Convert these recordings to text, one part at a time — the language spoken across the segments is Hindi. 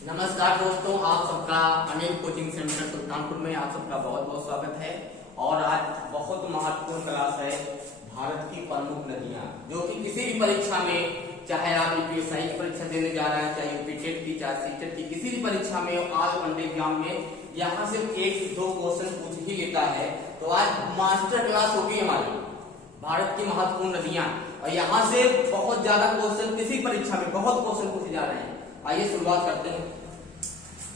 नमस्कार दोस्तों, आप सबका अनिल कोचिंग सेंटर सुल्तानपुर में आप सबका बहुत बहुत स्वागत है। और आज बहुत महत्वपूर्ण क्लास है भारत की प्रमुख नदियां, जो कि किसी भी परीक्षा में, चाहे आप यूपीएससी की परीक्षा देने जा रहे हैं, चाहे यूपीटेट की, चाहे सीटेट की, किसी भी परीक्षा में ऑल वनडे एग्जाम में यहाँ से एक से दो क्वेश्चन पूछ ही लेता है। तो आज मास्टर क्लास होगी हमारी भारत की महत्वपूर्ण नदियां, और यहाँ से बहुत ज्यादा क्वेश्चन किसी परीक्षा में बहुत क्वेश्चन पूछे जा रहे हैं। आइए शुरुआत करते हैं।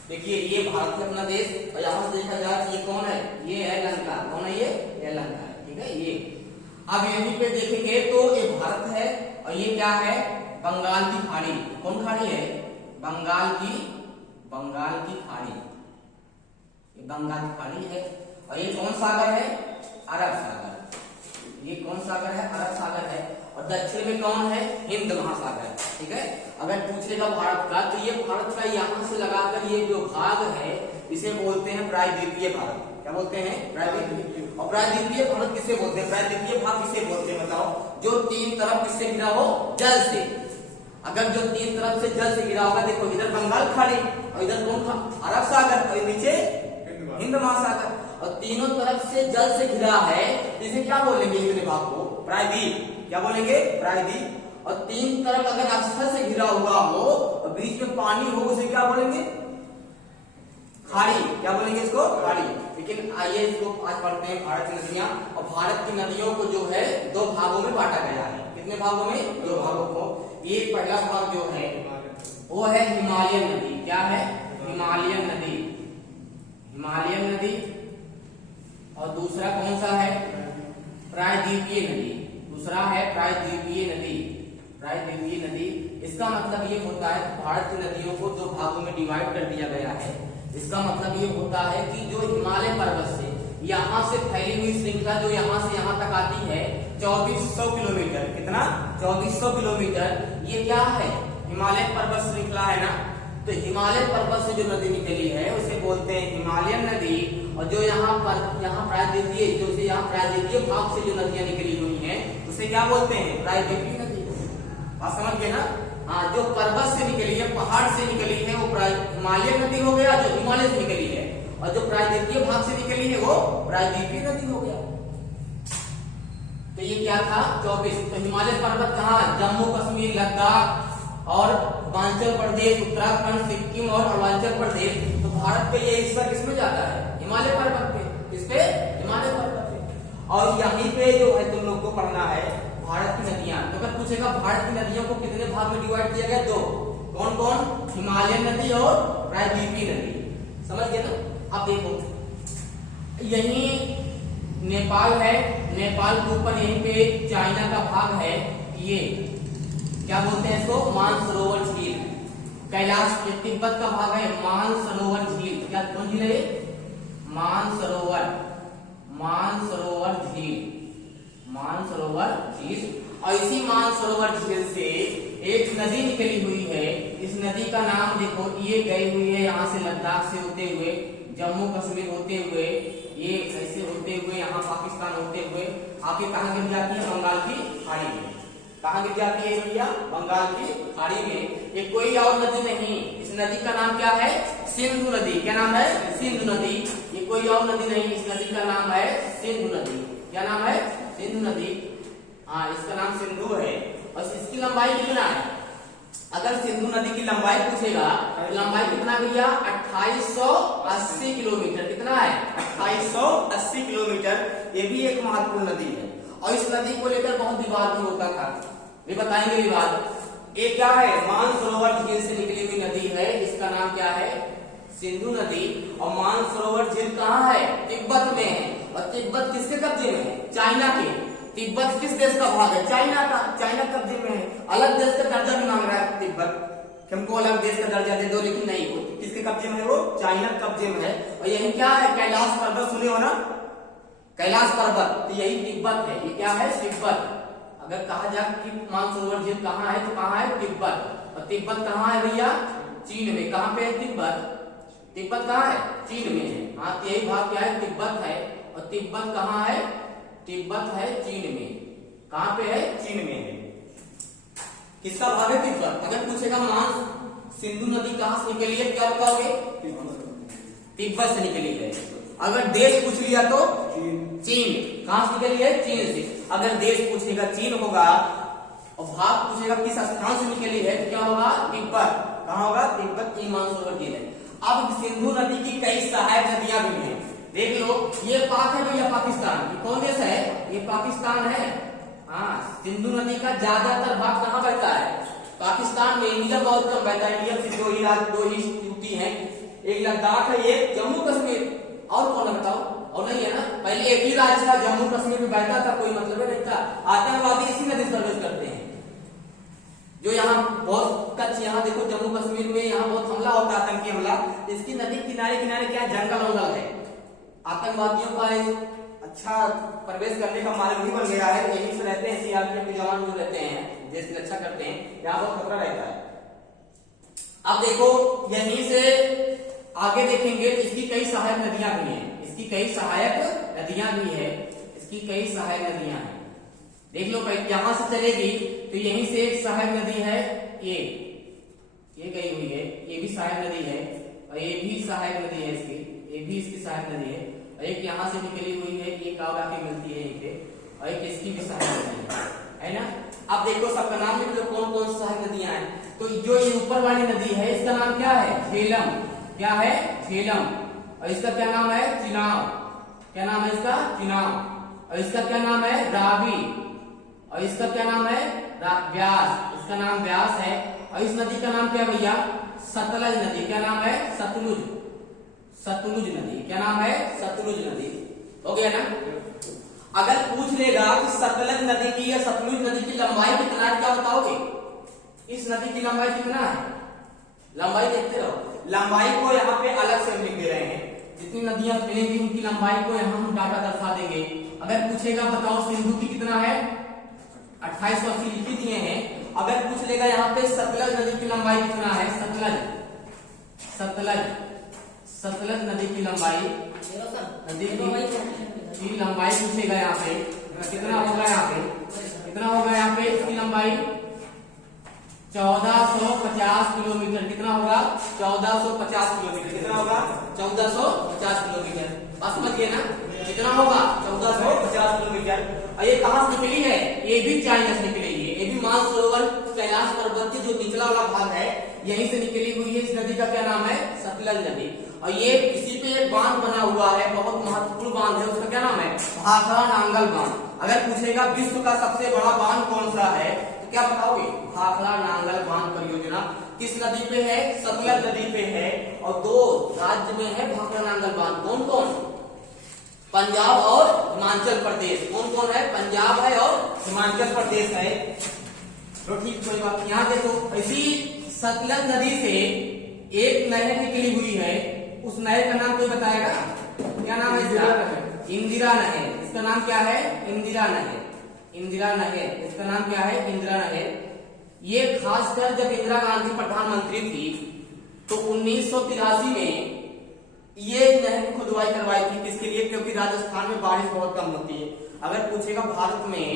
देखिए, ये भारत है अपना देश, और यहाँ से देखा जाए ये कौन है, ये है लंका। कौन है ये लंका है, ठीक है। ये अब यहीं पे देखेंगे तो ये भारत है, और ये क्या है, बंगाल की खाड़ी। कौन खाड़ी है, बंगाल की खाड़ी। ये बंगाल की खाड़ी है। और ये कौन सागर है, अरब सागर। ये कौन सागर है, अरब सागर है। और दक्षिण में कौन है, हिंद महासागर, ठीक है। अगर पूछेगा भारत का, तो ये भारत का यहाँ से लगाकर ये जो भाग है, इसे बोलते हैं प्रायद्वीपीय भारत। क्या बोलते हैं, प्रायद्वीपीय। और प्रायद्वीपीय भारत किसे बोलते हैं, प्रायद्वीपीय भाग किसे बोलते हैं बताओ, जो तीन तरफ किससे घिरा हो, जल से। अगर जो तीन तरफ से जल से घिरा होगा, देखो इधर बंगाल खाड़ी, और इधर कौन था, अरब सागर, और नीचे हिंद महासागर, और तीनों तरफ से जल से घिरा है, इसे क्या बोलेंगे, इतने भाग को प्रायद्वीप। क्या बोलेंगे, प्रायद्वीप। और तीन तरफ अगर अक्षर से घिरा हुआ हो और बीच में पानी हो, उसे क्या बोलेंगे, खाड़ी। क्या बोलेंगे इसको, खाड़ी। लेकिन आइए इसको आज पढ़ते हैं, भारत की नदियां। और भारत की नदियों को जो है दो भागों में बांटा गया है। कितने भागों में, दो भागों को। एक पहला भाग जो है वो है हिमालयन नदी। क्या है, हिमालयन नदी, हिमालयन नदी। और दूसरा कौन सा है, प्रायद्वीपीय नदी। दूसरा है प्रायद्वीपीय नदी, प्रायद्वीपीय नदी। इसका मतलब ये होता है, भारत की नदियों को दो भागों में डिवाइड कर दिया गया है। इसका मतलब ये होता है कि जो हिमालय पर्वत से यहाँ से फैली हुई श्रृंखला जो यहाँ से यहाँ तक आती है, 2400 किलोमीटर। कितना, 2400 किलोमीटर। ये क्या है, हिमालय पर्वत श्रृंखला है ना। तो हिमालय पर्वत से जो नदी निकली है उसे बोलते हैं हिमालयन नदी। और जो यहाँ प्रायद्वीपीय, जो से यहाँ प्रायद्वीपीय भाग से जो नदियां निकली हुई हैं, उसे क्या बोलते हैं, प्रायद्वीपीय नदी। आप समझ गए ना। हाँ, जो पर्वत से निकली है, पहाड़ से निकली है, वो हिमालयन नदी हो गया, जो हिमालय से निकली है। और जो प्रायद्वीपीय भाग से निकली है, वो प्रायद्वीपीय नदी हो गया। तो ये क्या था, 24। तो हिमालय पर्वत कहाँ, जम्मू कश्मीर, लद्दाख और हिमाचल प्रदेश, उत्तराखंड, सिक्किम और अरुणाचल प्रदेश। तो भारत का ये हिस्सा किसमें जाता है, हिमालय पर्वत पे। किस पे, हिमालय पर्वत पे। और यहीं पे जो है तुम लोग को पढ़ना है भारत की नदियां। तो अगर पूछेगा भारत की नदियों को कितने भाग में डिवाइड किया गया, दो। कौन कौन, हिमालयन नदी और प्रायद्वीपीय नदी। समझ गए ना। अब देखो, यही नेपाल है, नेपाल के ऊपर यहीं पे चाइना का भाग है। ये क्या बोलते हैं इसको, मानसरोवर झील। कैलाश तिब्बत का भाग है मानसरोवर झील। क्या, कौन झील है, मानसरोवर, मानसरोवर झील, मानसरोवर झील। और इसी मानसरोवर झील से एक नदी निकली हुई है। इस नदी का नाम देखो, ये गई हुई है यहाँ से लद्दाख से होते हुए, जम्मू कश्मीर होते हुए, ये ऐसे होते हुए यहाँ पाकिस्तान होते हुए आके कहाँ गिर जाती है, बंगाल की खाड़ी में। कहाँ गिर जाती है भैया, बंगाल की खाड़ी में। ये कोई और नदी नहीं, इस नदी का नाम क्या है, सिंधु नदी। क्या नाम है, सिंधु नदी। ये कोई और नदी नहीं, इस नदी का नाम है सिंधु नदी। क्या नाम है, सिंधु नदी। हाँ, इसका नाम सिंधु है। और इसकी लंबाई कितना है, अगर सिंधु नदी की लंबाई पूछेगा, लंबाई कितना भैया, 2880 किलोमीटर। कितना है, 2880 किलोमीटर। ये भी एक महत्वपूर्ण नदी है। और इस नदी को लेकर बहुत विवाद भी होता था, ये बताएंगे विवाद। एक क्या है, मानसरोवर झील से निकली हुई नदी है, इसका नाम क्या है, सिंधु नदी। और मानसरोवर झील कहाँ है, तिब्बत में है। और तिब्बत किसके कब्जे में है, चाइना के। तिब्बत किस देश का भाग है, चाइना का, चाइना कब्जे में है। अलग देश का दर्जा भी मांग रहा है तिब्बत, हमको अलग देश का दर्जा दे दो, लेकिन नहीं, वो किसके कब्जे में है, वो चाइना कब्जे में है। और यही क्या है, कैलाश पर्वत, सुने हो ना, कैलाश पर्वत, तो यही तिब्बत है। ये क्या है, तिब्बत। अगर कहा जाए कि मानसरोवर झील कहाँ है, तो कहाँ है, तिब्बत। और तिब्बत कहाँ है भैया, चीन में। कहाँ पे है तिब्बत, तिब्बत कहाँ है, चीन में है। हाँ, यही भाग क्या है, तिब्बत है। और तिब्बत कहाँ है, तिब्बत है चीन में। कहाँ पे है, चीन में है। किसका भाग है, तिब्बत। अगर पूछेगा सिंधु नदी कहां से निकली है, क्या बताओगे? तिब्बत से निकली है। अगर देश पूछ लिया तो चीन। कहां से निकली है? चीन से। अगर देश पूछेगा चीन होगा और भाग पूछेगा किस स्थान से निकली है तो क्या होगा? तिब्बत। कहां होगा? तिब्बत की मानसरोवर झील है। अब सिंधु नदी की कई सहायक नदियां भी हैं, देख लो। ये पाक है भैया, पाकिस्तान। ये कौन देश है? ये पाकिस्तान है। हाँ, सिंधु नदी का ज्यादातर भाग कहां बहता है? पाकिस्तान में। इंडिया बहुत कम बहता है। इंडिया से दो ही यूटी है, एक लद्दाख है, एक जम्मू कश्मीर। और कौन है बताओ? और नहीं है ना। पहले एक ही राज्य था, जम्मू कश्मीर में बहता था, कोई मतलब नहीं था। आतंकवादी इसी नदी से प्रवेश करते हैं। जो यहाँ बहुत कच्छ, यहाँ देखो जम्मू कश्मीर में यहाँ बहुत हमला होता है, आतंकी हमला। इसकी नदी किनारे किनारे क्या जंगल वंगल है। आतंकवादियों का अच्छा प्रवेश करने का मार्ग भी बन गया है। यहीं से रहते हैं, सीआरपीएफ के जवान जो रहते हैं, देश की रक्षा करते हैं, यहाँ बहुत खतरा रहता है। अब देखो यहीं से आगे देखेंगे तो इसकी कई सहायक नदियां भी हैं। इसकी कई सहायक नदियां भी है। इसकी कई सहायक नदियां हैं, देख लो। यहां से चलेगी तो यहीं से एक सहायक नदी है, ये गई हुई है, ये भी सहायक नदी है, और ये भी सहायक नदी है इसकी, ये भी इसकी सहायक नदी है। और एक यहाँ से निकली हुई है, एक और आके मिलती है यहीं पे, और एक इसकी भी सहायक नदी है ना। अब देखो सबका नाम लिख लो, कौन कौन सी सहायक नदियां हैं। तो जो ये ऊपर वाली नदी है इसका नाम क्या है? झेलम। क्या है? झेलम। और इसका क्या नाम है? चिनाब। क्या नाम है इसका? चिनाब। और इसका क्या नाम है? रावी। और इसका क्या नाम है? व्यास। इसका नाम व्यास है। और इस नदी का नाम क्या भैया? सतलज नदी। क्या नाम है? सतलुज। सतलुज नदी। क्या नाम है? सतलुज नदी। हो गया ना। अगर पूछ लेगा कि सतलज नदी की या सतलुज नदी की लंबाई कितना है, क्या बताओगे? इस नदी की लंबाई कितना है? लंबाई देखते रहो। लंबाई को यहाँ पे अलग से हम लिख दे रहे हैं। जितनी नदियां मिलेंगी उनकी लंबाई को यहाँ हम डाटा दर्शा देंगे। अगर पूछेगा बताओ सिंधु की कितना है? 2880 लिख दिए हैं। अगर पूछ लेगा यहाँ पे सतलज नदी की लंबाई कितना है? सतलज नदी की लंबाई, नदी की लंबाई पूछेगा यहाँ पे कितना होगा? यहाँ पे कितना होगा? यहाँ पे इसकी लंबाई 1450 किलोमीटर। कितना होगा? 1450 किलोमीटर। कितना होगा? 1450 किलोमीटर। बस समझिए ना, कितना होगा? 1450 किलोमीटर। और ये कहां से निकली है? ये भी चाइना से निकली है। ये भी मानसरोवर कैलाश पर्वत के जो निचला वाला भाग है यहीं से निकली हुई है। इस नदी का क्या नाम है? सतलज नदी। और ये इसी पे एक बांध बना हुआ है, बहुत महत्वपूर्ण बांध है। उसका क्या नाम है? भाखड़ा नांगल बांध। अगर पूछेगा विश्व का सबसे बड़ा बांध कौन सा है तो क्या बताओगे? भाखड़ा नांगल बांध परियोजना किस नदी पे है? सतलज नदी पे है। और दो राज्य में है भाखड़ा नांगल बांध। कौन कौन? पंजाब और हिमाचल प्रदेश। कौन कौन है? पंजाब है और हिमाचल प्रदेश है। तो ठीक, कोई बात। यहाँ देखो इसी सतलज नदी से एक नहर निकली हुई है। उस नहर का नाम कोई बताएगा? क्या नाम है इसका? इंदिरा नहर। इसका नाम क्या है? इंदिरा नहर। इंदिरा नहर। इसका नाम क्या है? इंदिरा नहर। ये खासकर जब इंदिरा गांधी प्रधानमंत्री थी तो 1983 में ये नहर खुदवाई करवाई थी। किसके लिए? क्योंकि राजस्थान में बारिश बहुत कम होती है। अगर पूछेगा भारत में,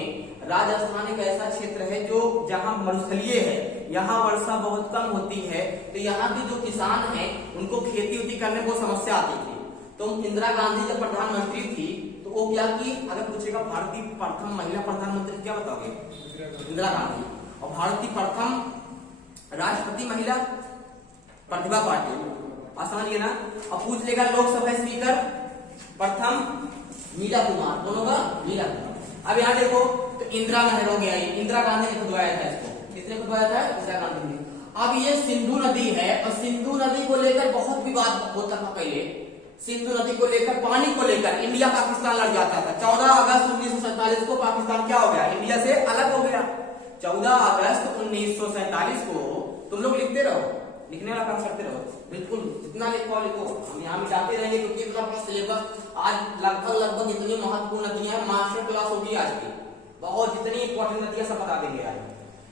राजस्थान एक ऐसा क्षेत्र है जो जहां मरुस्थलीय है, यहाँ वर्षा बहुत कम होती है, तो यहाँ के जो किसान हैं उनको खेती उती करने को समस्या आती थी। तो इंदिरा गांधी जब प्रधानमंत्री थी तो वो क्या की? अगर पूछेगा भारत की प्रथम महिला प्रधानमंत्री क्या बताओगे? इंदिरा गांधी। और भारत की प्रथम राष्ट्रपति महिला प्रतिभा पाटिल। समझिए ना। अब पूछ लेगा लोकसभा स्पीकर प्रथम मीरा कुमार। कौन होगा? मीरा कुमार। अब यहाँ देखो तो इंदिरा नहर हो गया। इंदिरा गांधी ने खुदवाया था इसको। किसने खुदवाया था? इंदिरा गांधी ने। अब ये सिंधु नदी है और सिंधु नदी को लेकर बहुत विवाद होता था पहले। सिंधु नदी को लेकर, पानी को लेकर इंडिया पाकिस्तान लड़ जाता था। 14 अगस्त 1947 को पाकिस्तान क्या हो गया? इंडिया से अलग हो गया। 14 अगस्त 1947 को तुम लोग लिखते रहो, लिखने वाला काम करते रहो। बिल्कुल जितना लिखो लिखो, हम यहाँ मिटाते रहेंगे क्योंकि अपना सिलेबस आज लगभग इतनी महत्वपूर्ण नदियां मास्टर क्लास होगी आज की। बहुत जितनी इंपॉर्टेंट नदियां सब बता देंगे आज।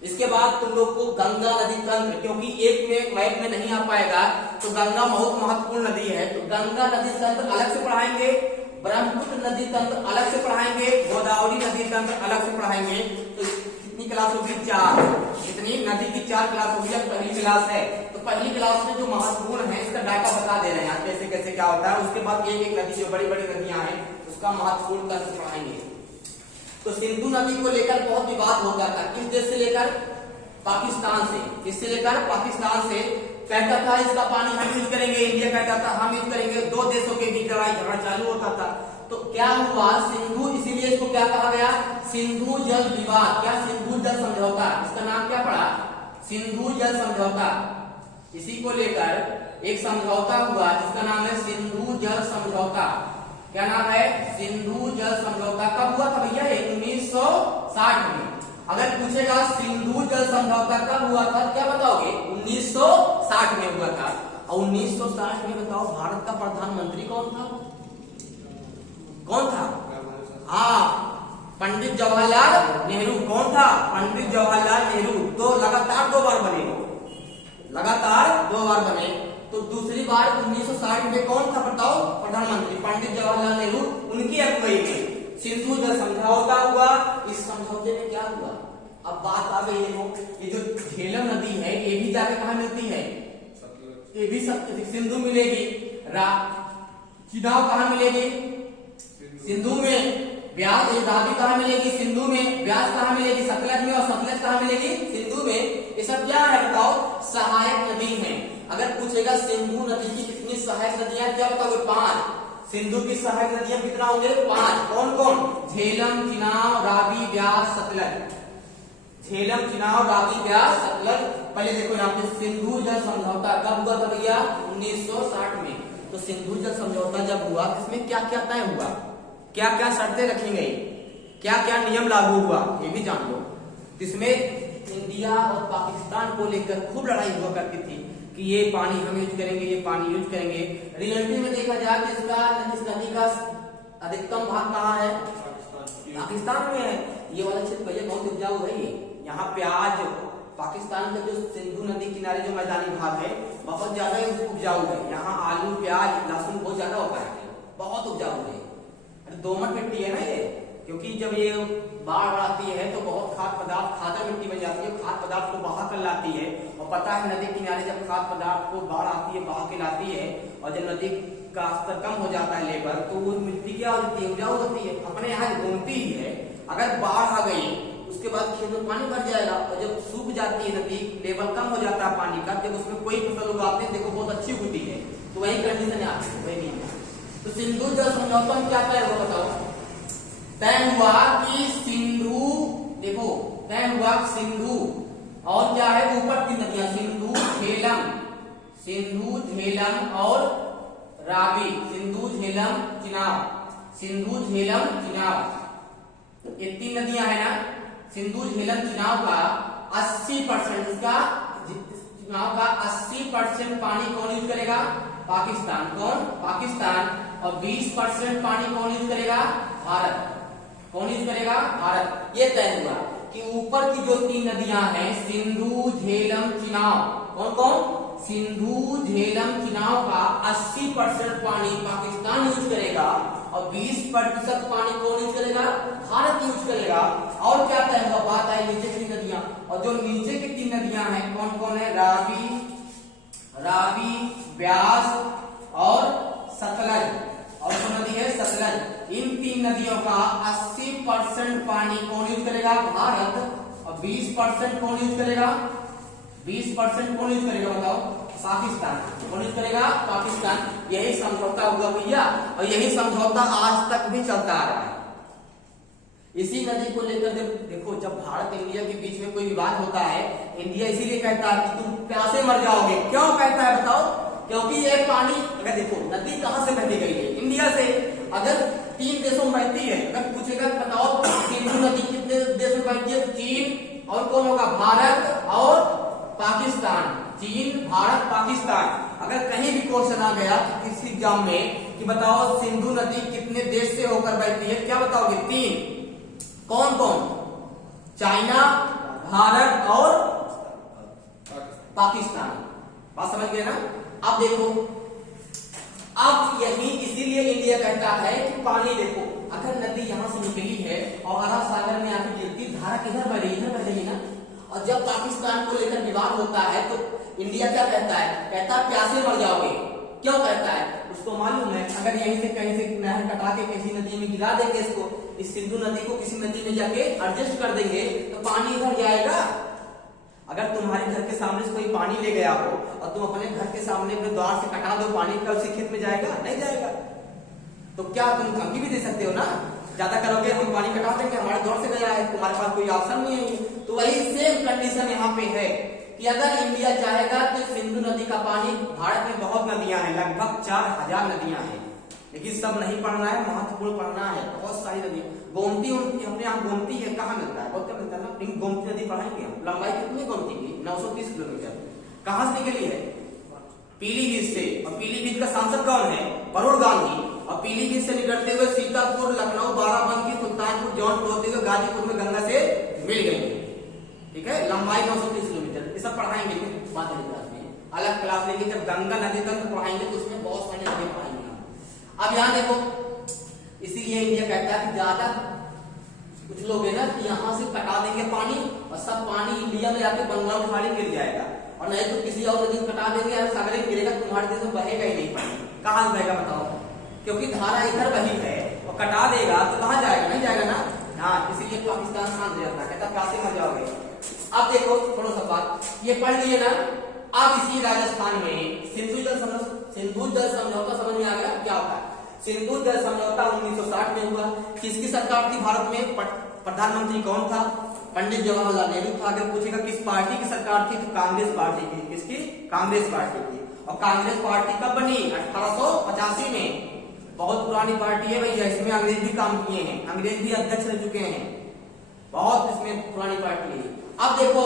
इसके बाद तुम लोग को गंगा नदी तंत्र, क्योंकि एक में मैप में नहीं आ पाएगा तो गंगा बहुत महत्वपूर्ण नदी है, तो गंगा नदी तंत्र अलग से पढ़ाएंगे, ब्रह्मपुत्र नदी तंत्र अलग से पढ़ाएंगे, गोदावरी नदी तंत्र अलग से पढ़ाएंगे। तो कितनी कितनी क्लास होगी? 4। कितनी? नदी की 4 क्लास होगी। अब पहली क्लास है तो पहली क्लास में जो महत्वपूर्ण है इसका डाटा बता दे रहे हैं कैसे कैसे क्या होता है। उसके बाद एक एक नदी जो बड़ी बड़ी नदियां हैं उसका महत्वपूर्ण तथ्य पढ़ाएंगे। तो सिंधु नदी को लेकर बहुत विवाद होता था। किस देश से लेकर? पाकिस्तान से। किससे लेकर? पाकिस्तान से। कहता था इसका पानी हम यूज करेंगे, इंडिया कहता था हम यूज करेंगे। दो देशों के बीच लड़ाई झगड़ा चालू होता था। तो क्या हुआ? सिंधु, इसीलिए इसको क्या कहा गया? सिंधु जल विवाद। क्या? सिंधु जल समझौता। इसका नाम क्या पड़ा? सिंधु जल समझौता। इसी को लेकर एक समझौता हुआ जिसका नाम है सिंधु जल समझौता। क्या नाम है? सिंधु जल समझौता। कब हुआ था भैया? 1960 में। अगर पूछेगा सिंधु जल समझौता कब हुआ था, क्या बताओगे? 1960 में हुआ था। और 1960 में बताओ भारत का प्रधानमंत्री कौन था? कौन था? हाँ, पंडित जवाहरलाल नेहरू। कौन था? पंडित जवाहरलाल नेहरू। तो लगातार 2 बार बने हो, लगातार 2 बार बने। तो दूसरी बार 1960 में कौन था बताओ? प्रधानमंत्री पंडित जवाहरलाल नेहरू। उनकी अगुवाई में सिंधु जल समझौता हुआ। इस समझौते में क्या हुआ? अब बात आ गई देखो, ये जो झेलम नदी है ये भी जाके कहाँ मिलती है? ये भी सिंधु मिलेगी। चिनाब कहाँ मिलेगी? सिंधु में। ब्यास रावी कहाँ मिलेगी? सिंधु में। ब्यास कहाँ मिलेगी? सतलज में। और सतलज कहाँ मिलेगी? सिंधु में। ये सब क्या है बताओ? सहायक नदी है। अगर पूछेगा सिंधु नदी की कितनी सहायक नदियां, क्या बताओगे? 5। सिंधु की सहायक नदियां कितना होंगे? 5। कौन कौन? झेलम, चिनाब, रावी, ब्यास, सतलज। झेलम, चिनाब, रावी, ब्यास, सतलज। पहले देखो यहाँ पे सिंधु जल समझौता कब हुआ था भैया? 1960 में। तो सिंधु जल समझौता जब हुआ इसमें क्या क्या तय हुआ, क्या क्या शर्तें रखी गई, क्या क्या नियम लागू हुआ, ये भी जान लो। इसमें इंडिया और पाकिस्तान को लेकर खूब लड़ाई हुआ करती थी कि ये पानी हम यूज करेंगे, ये पानी यूज करेंगे। रियलिटी में देखा जाए तो इस नदी का अधिकतम भाग कहाँ है? पाकिस्तान में है। ये वाला क्षेत्र भैया बहुत उपजाऊ है। यहाँ प्याज, पाकिस्तान का जो सिंधु नदी किनारे जो मैदानी भाग है बहुत ज्यादा उपजाऊ है। यहाँ आलू, प्याज, लहसुन बहुत ज्यादा होता है, बहुत उपजाऊ है। दोमट मिट्टी है ना ये, क्योंकि जब ये बाढ़ आती है तो बहुत खाद्य पदार्थ खादर मिट्टी बन जाती है, खाद्य पदार्थ को बहा कर लाती है। और पता है नदी किनारे जब खाद्य पदार्थ को बाढ़ आती है, बहा के लाती है, और जब नदी का स्तर कम हो जाता है लेवल, तो वो मिट्टी क्या होती है? उपजाऊ होती है, अपने यहाँ घूमती ही है। अगर बाढ़ आ गई उसके बाद खेत में पानी भर जाएगा, और जब सूख जाती है नदी, लेवल कम हो जाता है पानी का, जब उसमें कोई फसल उगाते हैं देखो बहुत अच्छी होती है। तो वही कंडीशन आती है, वही नहीं है। तो सिंधु जल समझौता में क्या तय हुआ बताओ? तय हुआ कि सिंधु, देखो तय हुआ सिंधु और क्या है ऊपर की नदियां, सिंधु, झेलम, सिंधु, झेलम और रावी, सिंधु, झेलम, चिनाब, सिंधु, झेलम, चिनाब, ये 3 नदियां है ना। सिंधु, झेलम, चिनाब का 80%, इसका चिनाब का 80% पानी कौन यूज करेगा? पाकिस्तान। कौन? पाकिस्तान। और 20% पानी कौन यूज करेगा? भारत। कौन यूज करेगा? भारत। ये तय हुआ कि ऊपर की जो 3 नदियां हैं सिंधु, झेलम, चिनाब, कौन कौन? सिंधु, झेलम, चिनाब का 80% पानी पाकिस्तान यूज करेगा और 20% पानी कौन यूज करेगा? भारत यूज करेगा। और क्या तय हुआ? बात आई नीचे की नदियां, और जो नीचे की 3 नदियां हैं कौन कौन है? रावी, ब्यास और सतलज, और जो नदी है सतलज। इन 3 नदियों का 80% पानी कौन यूज करेगा? भारत। और 20% कौन यूज करेगा? 20% कौन यूज करेगा बताओ? पाकिस्तान। कौन यूज करेगा? पाकिस्तान। यही समझौता हुआ भैया, और यही समझौता आज तक भी चलता आ रहा है। इसी नदी को लेकर देखो, जब भारत इंडिया के बीच में कोई विवाद होता है, इंडिया इसीलिए कहता है कि तुम प्यासे मर जाओगे। क्यों कहता है बताओ? क्योंकि ये पानी, अगर देखो नदी कहां से बहती गई है? इंडिया से। अगर 3 देशों में बहती है, अगर पूछेगा बताओ सिंधु नदी कितने देशों में बहती है? चीन और कौन होगा? भारत और पाकिस्तान। चीन, भारत, पाकिस्तान। अगर कहीं भी क्वेश्चन आ गया किसी एग्जाम में कि बताओ सिंधु नदी कितने देश से होकर बहती है, क्या बताओगे? 3। कौन कौन? चाइना, भारत और पाकिस्तान। बात समझ गए ना? अब देखो, अब यही इसीलिए इंडिया कहता है कि पानी देखो अगर नदी यहाँ से निकली है और अरब सागर में आके गिरती, धारा किधर बह रही है? इधर बह रही ना। और जब पाकिस्तान को लेकर विवाद होता है तो इंडिया क्या कहता है? कहता है प्यासे मर जाओगे। क्यों कहता है? उसको मालूम है अगर यहीं से कहीं से नहर कटा के किसी नदी में गिरा देंगे इसको, इस सिंधु नदी को किसी नदी में जाके एडजस्ट कर देंगे तो पानी इधर जाएगा। अगर तुम्हारे घर के सामने से कोई पानी ले गया हो और तुम अपने घर के सामने अपने द्वार से कटा दो पानी, कल से खेत में जाएगा? नहीं जाएगा। तो क्या तुम धमकी भी दे सकते हो ना, ज्यादा करोगे हम पानी कटा देंगे, हमारे द्वार से गया है, तुम्हारे पास कोई ऑप्शन नहीं है। तो वही सेम कंडीशन यहाँ पे है कि अगर इंडिया चाहेगा तो सिंधु नदी का पानी, भारत में बहुत नदियां हैं, लगभग 4000 नदियां हैं, लेकिन सब नहीं पढ़ना है, महत्वपूर्ण पढ़ना है। बहुत सारी नदियां, गोमती हमने यहाँ गोमती है, कहाँ मिलता है? बहुत कम मिलता है ना। लेकिन गोमती नदी पढ़ाएंगे हम। लंबाई कितनी गोमती की? 930 किलोमीटर। कहाँ से निकली है? पीलीभीत से। और पीलीभीत का सांसद कौन है? वरुण गांधी। और पीलीभीत से निकलते हुए सीतापुर, लखनऊ, बाराबंकी, सुल्तानपुर, जौनपुर होते हुए गाजीपुर में गंगा से मिल गई। ठीक है, लंबाई 930 किलोमीटर। ये सब पढ़ाएंगे बाद में, अलग क्लास लेंगे। जब गंगा नदी तक पढ़ाएंगे तो उसमें बहुत सारी नदियां पढ़ाएंगे। अब यहाँ देखो, इसीलिए इंडिया कहता है कि ज्यादा कुछ लोग है ना कि यहाँ से कटा देंगे पानी और सब पानी इंडिया में जाके बंगाल की खाड़ी गिर जाएगा, और नहीं तो किसी और नदी कटा देंगे और सागरे गिरेगा, तुम्हारे देश में बहेगा ही नहीं पानी। कहाँ से बहेगा बताओ? क्योंकि धारा इधर बही है और कटा देगा तो कहाँ जाएगा? नहीं जाएगा ना। हाँ, इसीलिए पाकिस्तान शांत रहता है, कहता प्यासे मर जाओगे। अब देखो थोड़ा सा बात ये पढ़ लिए ना। अब इसी राजस्थान में सिंधु जल समझौता समझ में आ गया क्या होता है? सिंधु जल समझौता 1960 में हुआ। किसकी सरकार थी भारत में? प्रधानमंत्री कौन था? पंडित जवाहरलाल नेहरू था। अगर पूछेगा किस पार्टी की सरकार थी तो कांग्रेस पार्टी की। किसकी? कांग्रेस पार्टी की। और कांग्रेस पार्टी कब बनी? 1885 में। बहुत पुरानी पार्टी है भैया, इसमें अंग्रेज भी काम किए हैं, अंग्रेज भी अध्यक्ष रह चुके हैं, बहुत इसमें पुरानी पार्टी है। अब देखो,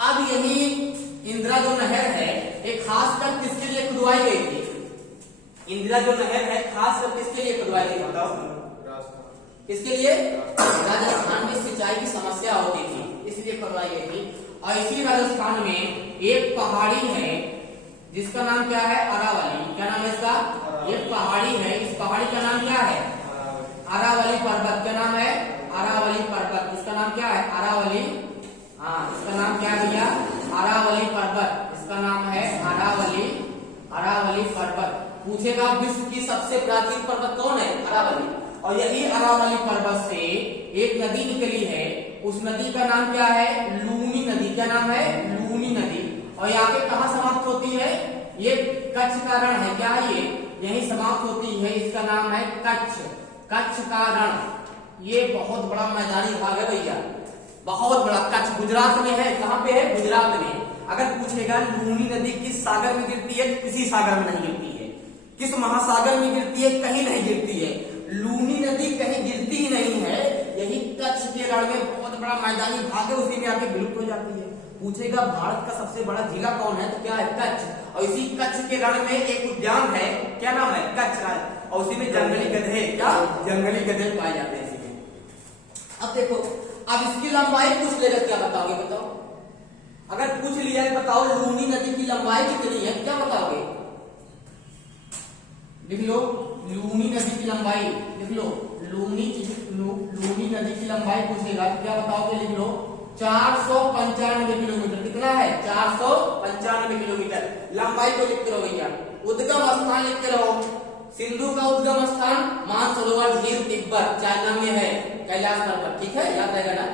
अब यही इंदिरा जो नहर है एक खास कर किसके लिए खुदवाई गई थी? इंदिरा जो नहर है खास कर किसके लिए खुदवाई गई बताओ? किसके लिए? राजस्थान में सिंचाई की समस्या होती थी इसलिए खुदवाई गई थी। और इसी राजस्थान में एक पहाड़ी है जिसका नाम क्या है? अरावली। क्या नाम है इसका? एक पहाड़ी है, इस पहाड़ी का नाम क्या है? अरावली पर्वत। क्या नाम है? अरावली पर्वत। इसका नाम क्या है? अरावली। हाँ, इसका नाम क्या है भैया? अरावली पर्वत। इसका नाम है अरावली पर्वत। पूछेगा विश्व की सबसे प्राचीन पर्वत कौन है? अरावली। और यही अरावली पर्वत से एक नदी निकली है, उस नदी का नाम क्या है? लूनी नदी। क्या नाम है? लूनी नदी। और यहाँ पे कहाँ समाप्त होती है? ये कच्छ का रण है। क्या है ये? यही समाप्त होती है। इसका नाम है कच्छ का रण। ये बहुत बड़ा मैदानी भाग है भैया, बहुत बड़ा। कच्छ गुजरात में है। कहाँ पे है? गुजरात में। अगर पूछेगा लूनी नदी किस सागर में गिरती है? किसी सागर में नहीं गिरती है। किस महासागर में गिरती है? कहीं नहीं गिरती है। लूनी नदी कहीं गिरती ही नहीं है। यही कच्छ के रण में बहुत बड़ा मैदानी भाग है, उसी में आके विलुप्त हो जाती है। पूछेगा भारत का सबसे बड़ा जिला कौन है तो क्या है? कच्छ। और इसी कच्छ के रण में एक उद्यान है, क्या नाम है? कच्छ राज। और उसी में जंगली गधे, क्या? जंगली गधे पाए जाते हैं इसी में। अब देखो, अब इसकी लंबाई पूछ लेगा, क्या बताओगे? बताओ, अगर पूछ लिया बताओ लूनी नदी की लंबाई कितनी है, क्या बताओगे? लिख लो, लूनी नदी की लंबाई लिख लो। लूनी नदी की लंबाई पूछेगा तो क्या बताओगे? लिख लो 495 किलोमीटर। कितना है? 495 किलोमीटर। लंबाई को लिखते रहो भैया। उद्गम स्थान लिखते रहो। सिंधु का उद्गम स्थान मानसरोवर झील तिब्बत, चाइना में है, कैलाश पर्वत। ठीक है, याद रहेगा ना।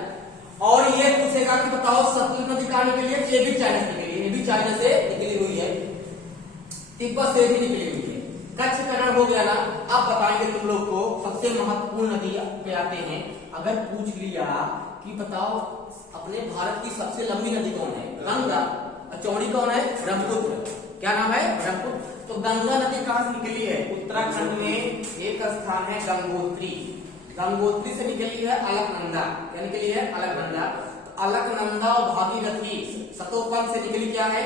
और ये पूछेगा कि बताओ सतलुज नदी कहाँ निकली है? ये भी चाइना से निकली है, ये भी चाइना से निकली हुई है, तिब्बत से भी निकली हुई है। कच्छ का रण हो गया ना। अब बताएंगे तुम लोग को सबसे महत्वपूर्ण नदी पे आते हैं। अगर पूछ लिया कि बताओ अपने भारत की सबसे लंबी नदी कौन है? गंगा। और चौड़ी कौन है? ब्रह्मपुत्र। क्या नाम है? ब्रह्मपुत्र। तो गंगा नदी कहाँ से निकली है? उत्तराखंड में एक स्थान है गंगोत्री। गंगोत्री से निकली है अलकनंदा। क्या निकली है? अलकनंदा। तो अलकनंदा और भागीरथी सतोपन से निकली क्या है?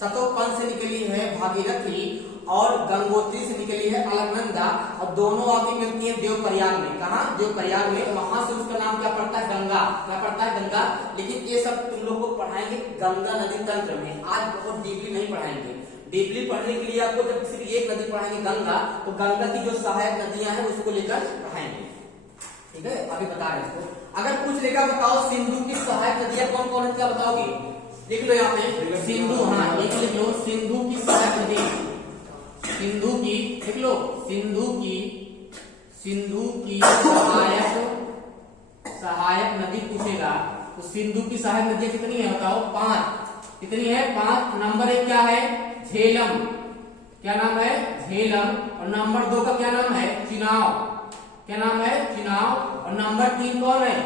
सतोपन से निकली है भागीरथी और गंगोत्री से निकली है अलकनंदा। और दोनों आके मिलती है देवप्रयाग में। कहा? देवप्रयाग में। वहां से उसका नाम क्या पड़ता है? गंगा। क्या पड़ता है? गंगा। लेकिन ये सब तुम लोग को पढ़ाएंगे गंगा नदी तंत्र में, आज बहुत डीपली नहीं पढ़ाएंगे। डीपली पढ़ने के लिए आपको जब सिर्फ एक नदी पढ़ाएंगे गंगा, तो गंगा की जो सहायक नदियां हैं उसको लेकर पढ़ाएंगे। ठीक है, अभी बता रहे हैं इसको। अगर पूछ लेगा बताओ सिंधु की सहायक नदियां कौन कौन है, क्या बताओगे? लिख लो यहाँ पे सिंधु, हाँ एक लिख लो सिंधु की सहायक नदी, सिंधु की लिख लो, सिंधु की सहायक नदी पूछेगा तो सिंधु की सहायक नदियां कितनी है बताओ? 5। कितनी है? 5। नंबर 1 क्या है? झेलम। क्या नाम है? झेलम। और नंबर 2 का क्या नाम है? चिनाव। क्या नाम है? चिनाव। और नंबर 3 कौन है?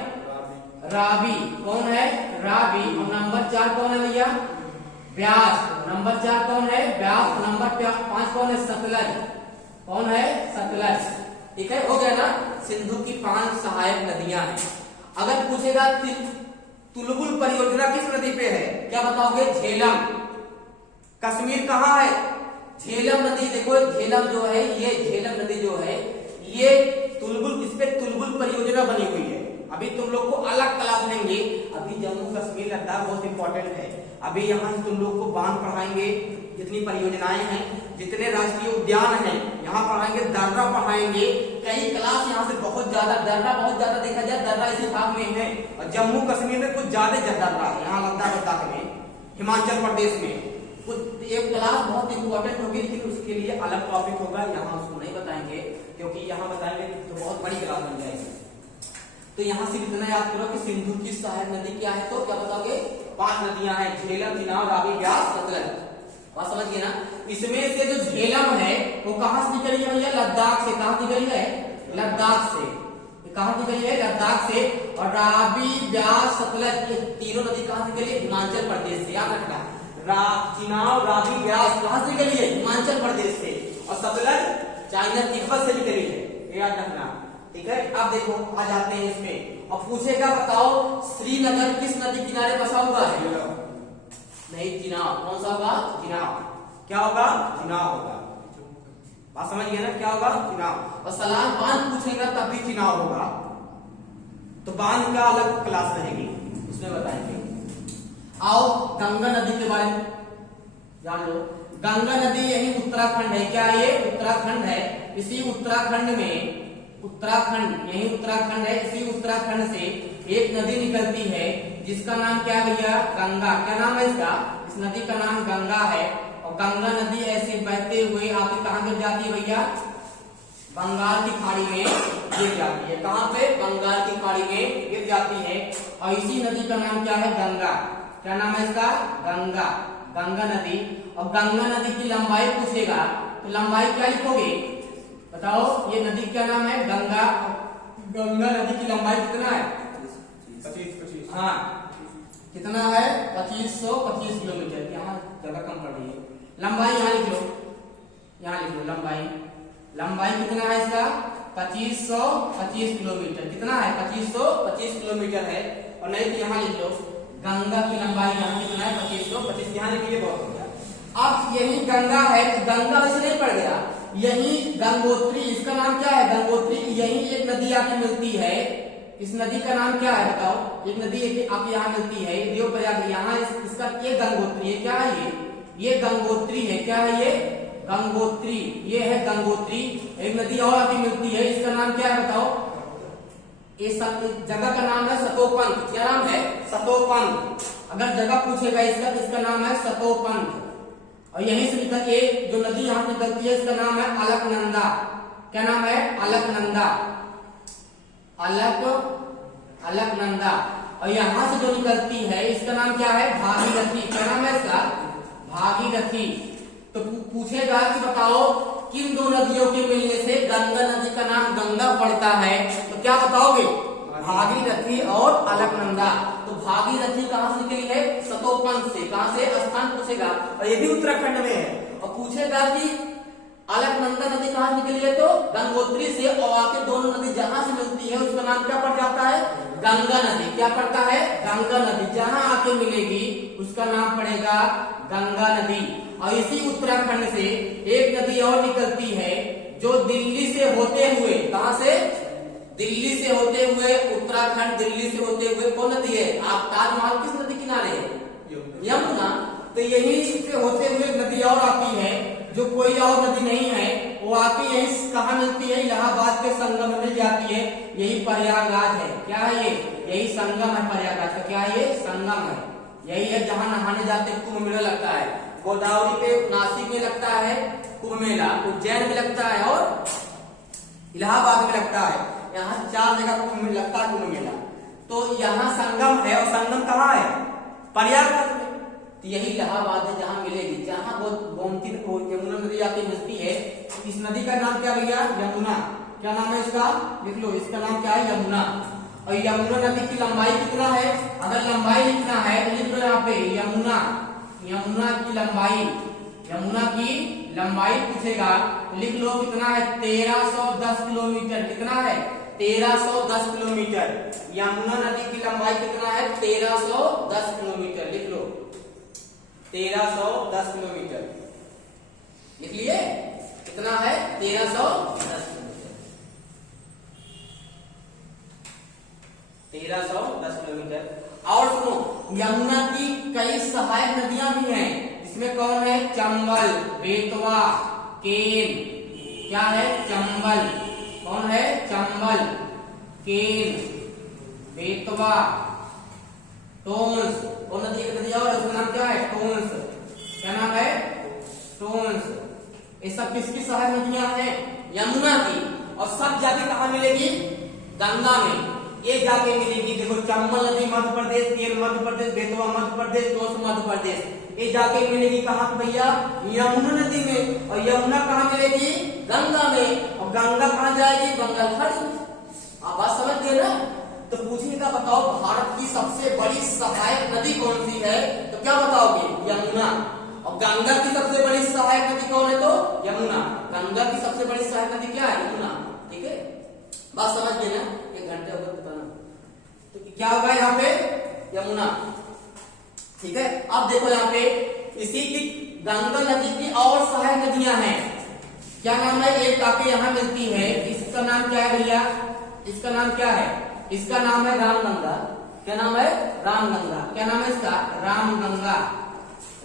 रावी। कौन है? रावी। और नंबर 4 कौन है भैया? ब्यास। नंबर 4 कौन है? ब्यास। नंबर 5 कौन है? सतलज। कौन है? सतलज। ठीक है, हो गया ना? सिंधु की 5 सहायक नदियां हैं। अगर पूछेगा तुलबुल परियोजना किस नदी पे है, क्या बताओगे? झेलम। कश्मीर कहाँ है? झेलम नदी। देखो झेलम जो है, ये झेलम नदी जो है ये तुलबुल, इस पे तुलबुल परियोजना बनी हुई है। अभी तुम लोग को अलग क्लास लेंगे। अभी जम्मू कश्मीर लद्दाख बहुत इंपॉर्टेंट है। अभी यहाँ से तुम लोग को बांध पढ़ाएंगे, जितनी परियोजनाएं हैं, जितने राष्ट्रीय उद्यान हैं यहाँ पढ़ाएंगे, दर्रा पढ़ाएंगे। कई क्लास यहाँ से बहुत ज्यादा, दर्रा बहुत ज्यादा देखा जाए, दर्रा इसी भाग में है। और जम्मू कश्मीर में कुछ ज्यादा दर्रा है, यहाँ लद्दाख में, हिमाचल प्रदेश में कुछ। एक क्लास बहुत इंपॉर्टेंट होगी, लेकिन उसके लिए अलग टॉपिक होगा, यहाँ उसको नहीं बताएंगे, क्योंकि यहाँ बताएंगे तो बहुत बड़ी क्लास बन जाएगी। तो यहाँ से इतना याद करो कि सिंधु की सहायक नदी क्या है, तो क्या बताओगे? 5 नदियां हैं, झेलम, चिनाब, रावी, ब्यास, सतलज। बात समझिए ना? इसमें से जो झेलम है वो कहां से निकली है भैया? लद्दाख से। कहां निकली है? लद्दाख से। कहां निकली है? लद्दाख से। और रावी, ब्यास, सतलज, ये तीनों नदी कहां से निकली है? हिमाचल प्रदेश से। याद रखना, चिनाब, रावी, ब्यास कहां से निकली है? हिमाचल प्रदेश से। और सतलज चाइना तिब्बत से निकली है, याद रखना। ठीक है, अब देखो आ जाते हैं इसमें। अब पूछेगा बताओ श्रीनगर किस नदी किनारे बसा हुआ है? नहीं, चिनाब। कौन सा होगा? चिनाब। क्या होगा? चिनाब होगा। बात समझ गए ना? क्या होगा? चिनाब। और सलाम बांध पूछेगा तब भी चिनाब होगा, तो बांध का अलग क्लास रहेगी, उसमें बताएंगे। आओ गंगा नदी के बारे में जान लो। गंगा नदी यही उत्तराखंड है। क्या ये? उत्तराखंड है। इसी उत्तराखंड में, उत्तराखंड यही उत्तराखंड है, इसी उत्तराखंड से एक नदी निकलती है जिसका नाम क्या है भैया? गंगा। क्या नाम है इसका? इस नदी का नाम गंगा है। और गंगा नदी ऐसे बहते हुए आके कहां गिर जाती है भैया? बंगाल की खाड़ी में गिर जाती है। कहां पे? बंगाल की खाड़ी में गिर जाती है। और इसी नदी का नाम क्या है? गंगा। क्या नाम है इसका? गंगा। गंगा नदी। और गंगा नदी की लंबाई पूछेगा तो लंबाई क्या लिखोगे बताओ? ये नदी क्या नाम है? गंगा। गंगा नदी की लंबाई कितना है? 25। हाँ, कितना है? 2525 किलोमीटर। यहाँ जगह कम पड़ रही है। लंबाई यहाँ लिख लो, यहाँ लिख लो लंबाई। लंबाई कितना है इसका? 2525 किलोमीटर। कितना है? 2525 किलोमीटर है। और नहीं तो यहाँ लिख लो गंगा की लंबाई यहाँ कितना है? 2525। यहाँ लिखिए, बहुत हो गया। अब यही गंगा है, गंगा वैसे नहीं पड़ गया, यही गंगोत्री। इसका नाम क्या है? गंगोत्री। यही एक नदी आके मिलती है। इस नदी का नाम क्या है बताओ? एक नदी आपको यहाँ मिलती है, देवप्रयाग। यहाँ इसका ये गंगोत्री है। क्या है ये गंगोत्री है। क्या है ये? गंगोत्री। ये है गंगोत्री। एक नदी और आके मिलती है, इसका नाम क्या है बताओ? इस जगह का नाम है सतोपंथ। क्या नाम है? सतोपंथ। अगर जगह पूछेगा इसका तो इसका नाम है सतोपंथ। और यहीं से निकल के जो नदी यहाँ से निकलती है इसका नाम है अलकनंदा। क्या नाम है? अलकनंदा। अलकनंदा। और यहाँ से जो निकलती है इसका नाम क्या है? भागीरथी। क्या नाम है इसका? भागीरथी। तो पूछेगा कि बताओ किन दो नदियों के मिलने से गंगा नदी का नाम गंगा पड़ता है, तो क्या बताओगे? भागीरथी और अलकनंदा। तो भागीरथी कहां से निकली है? सतोपंथ से। कहां से? स्थान पूछेगा, और ये भी उत्तराखंड में है। और पूछेगा कि अलकनंदा नदी कहां से निकली है, तो गंगोत्री से। और आके दोनों नदी जहां से मिलती है उसका नाम क्या पड़ जाता है? गंगा नदी। क्या पड़ता है? गंगा नदी। जहां आके मिलेगी उसका नाम पड़ेगा गंगा नदी। और इसी उत्तराखंड से एक नदी और निकलती है जो दिल्ली से होते हुए, कहां से? दिल्ली से होते हुए, उत्तराखंड दिल्ली से होते हुए कौन नदी है? आप ताजमहल किस नदी किनारे है? यमुना। तो यही से होते हुए नदी और आती जो कोई और नदी नहीं है वो आके यही कहाँ मिलती है, इलाहाबाद के संगम में जाती है। यही प्रयागराज है। क्या है ये? यही संगम है प्रयागराज का। क्या है ये? संगम है। यही है जहाँ नहाने जाते कुंभ मेला लगता है। गोदावरी पे नासिक में लगता है कुंभ मेला, उज्जैन में लगता है और इलाहाबाद में लगता है। यहाँ 4 जगह कुंभ मेला लगता है, कुंभ मेला। तो यहाँ संगम है और संगम कहाँ है? प्रयागराज में। तो यही इलाहाबाद है जहाँ मिलेगी, जहाँ गोमती यमुना नदी आके मिलती है। इस नदी का नाम क्या भैया? यमुना। क्या नाम है इसका? लिख लो, इसका नाम क्या है? यमुना। और यमुना नदी की लंबाई कितना है? अगर लंबाई लिखना है तो लिख लो यहाँ पे यमुना। यमुना की लंबाई, यमुना की लंबाई पूछेगा तो लिख लो कितना है? 1310 किलोमीटर। कितना है? 1310 किलोमीटर। यमुना नदी की लंबाई कितना है? 1310 किलोमीटर। लिख लो 1310 किलोमीटर। लिख लिए? कितना है? 1310 किलोमीटर। 1310 किलोमीटर। और सुनो, यमुना की कई सहायक नदियां भी हैं। इसमें कौन है? चंबल, बेतवा, केन। क्या है? चंबल। कौन है? चंबल, केन, बेतवा, टोंस। और नदी और उसका नाम क्या है? टोंस। क्या नाम है? टोंस। ये सब किसकी सहायक नदियां हैं? यमुना की। और सब जाके कहाँ मिलेगी? गंगा में। ये जाके मिलेगी। देखो, चंबल नदी मध्य प्रदेश, केन मध्य प्रदेश, बेतवा मध्य प्रदेश, टोंस मध्य प्रदेश। ये जाके मिलेगी कहाँ पे भैया? यमुना नदी में। और यमुना कहाँ मिलेगी? गंगा में। और गंगा कहाँ जाएगी? बंगाल खाड़ी में। आप बात समझ गए ना? तो पूछेगा बताओ भारत की सबसे बड़ी सहायक नदी कौन सी है? तो क्या बताओगे? यमुना। और गंगा की सबसे बड़ी सहायक नदी कौन है? तो यमुना। गंगा की सबसे बड़ी सहायक नदी क्या है? यमुना। ठीक है, बात समझ गए ना? 1 घंटे हो गए बताना। तो क्या होगा यहाँ पे? यमुना। ठीक है, अब देखो यहाँ पे इसी की गंगा नदी की और सहायक नदियां हैं। क्या नाम है? एक आके यहाँ मिलती है। इसका नाम क्या है भैया? इसका नाम क्या है? इसका नाम है रामगंगा। क्या नाम है? रामगंगा। क्या नाम है इसका? रामगंगा।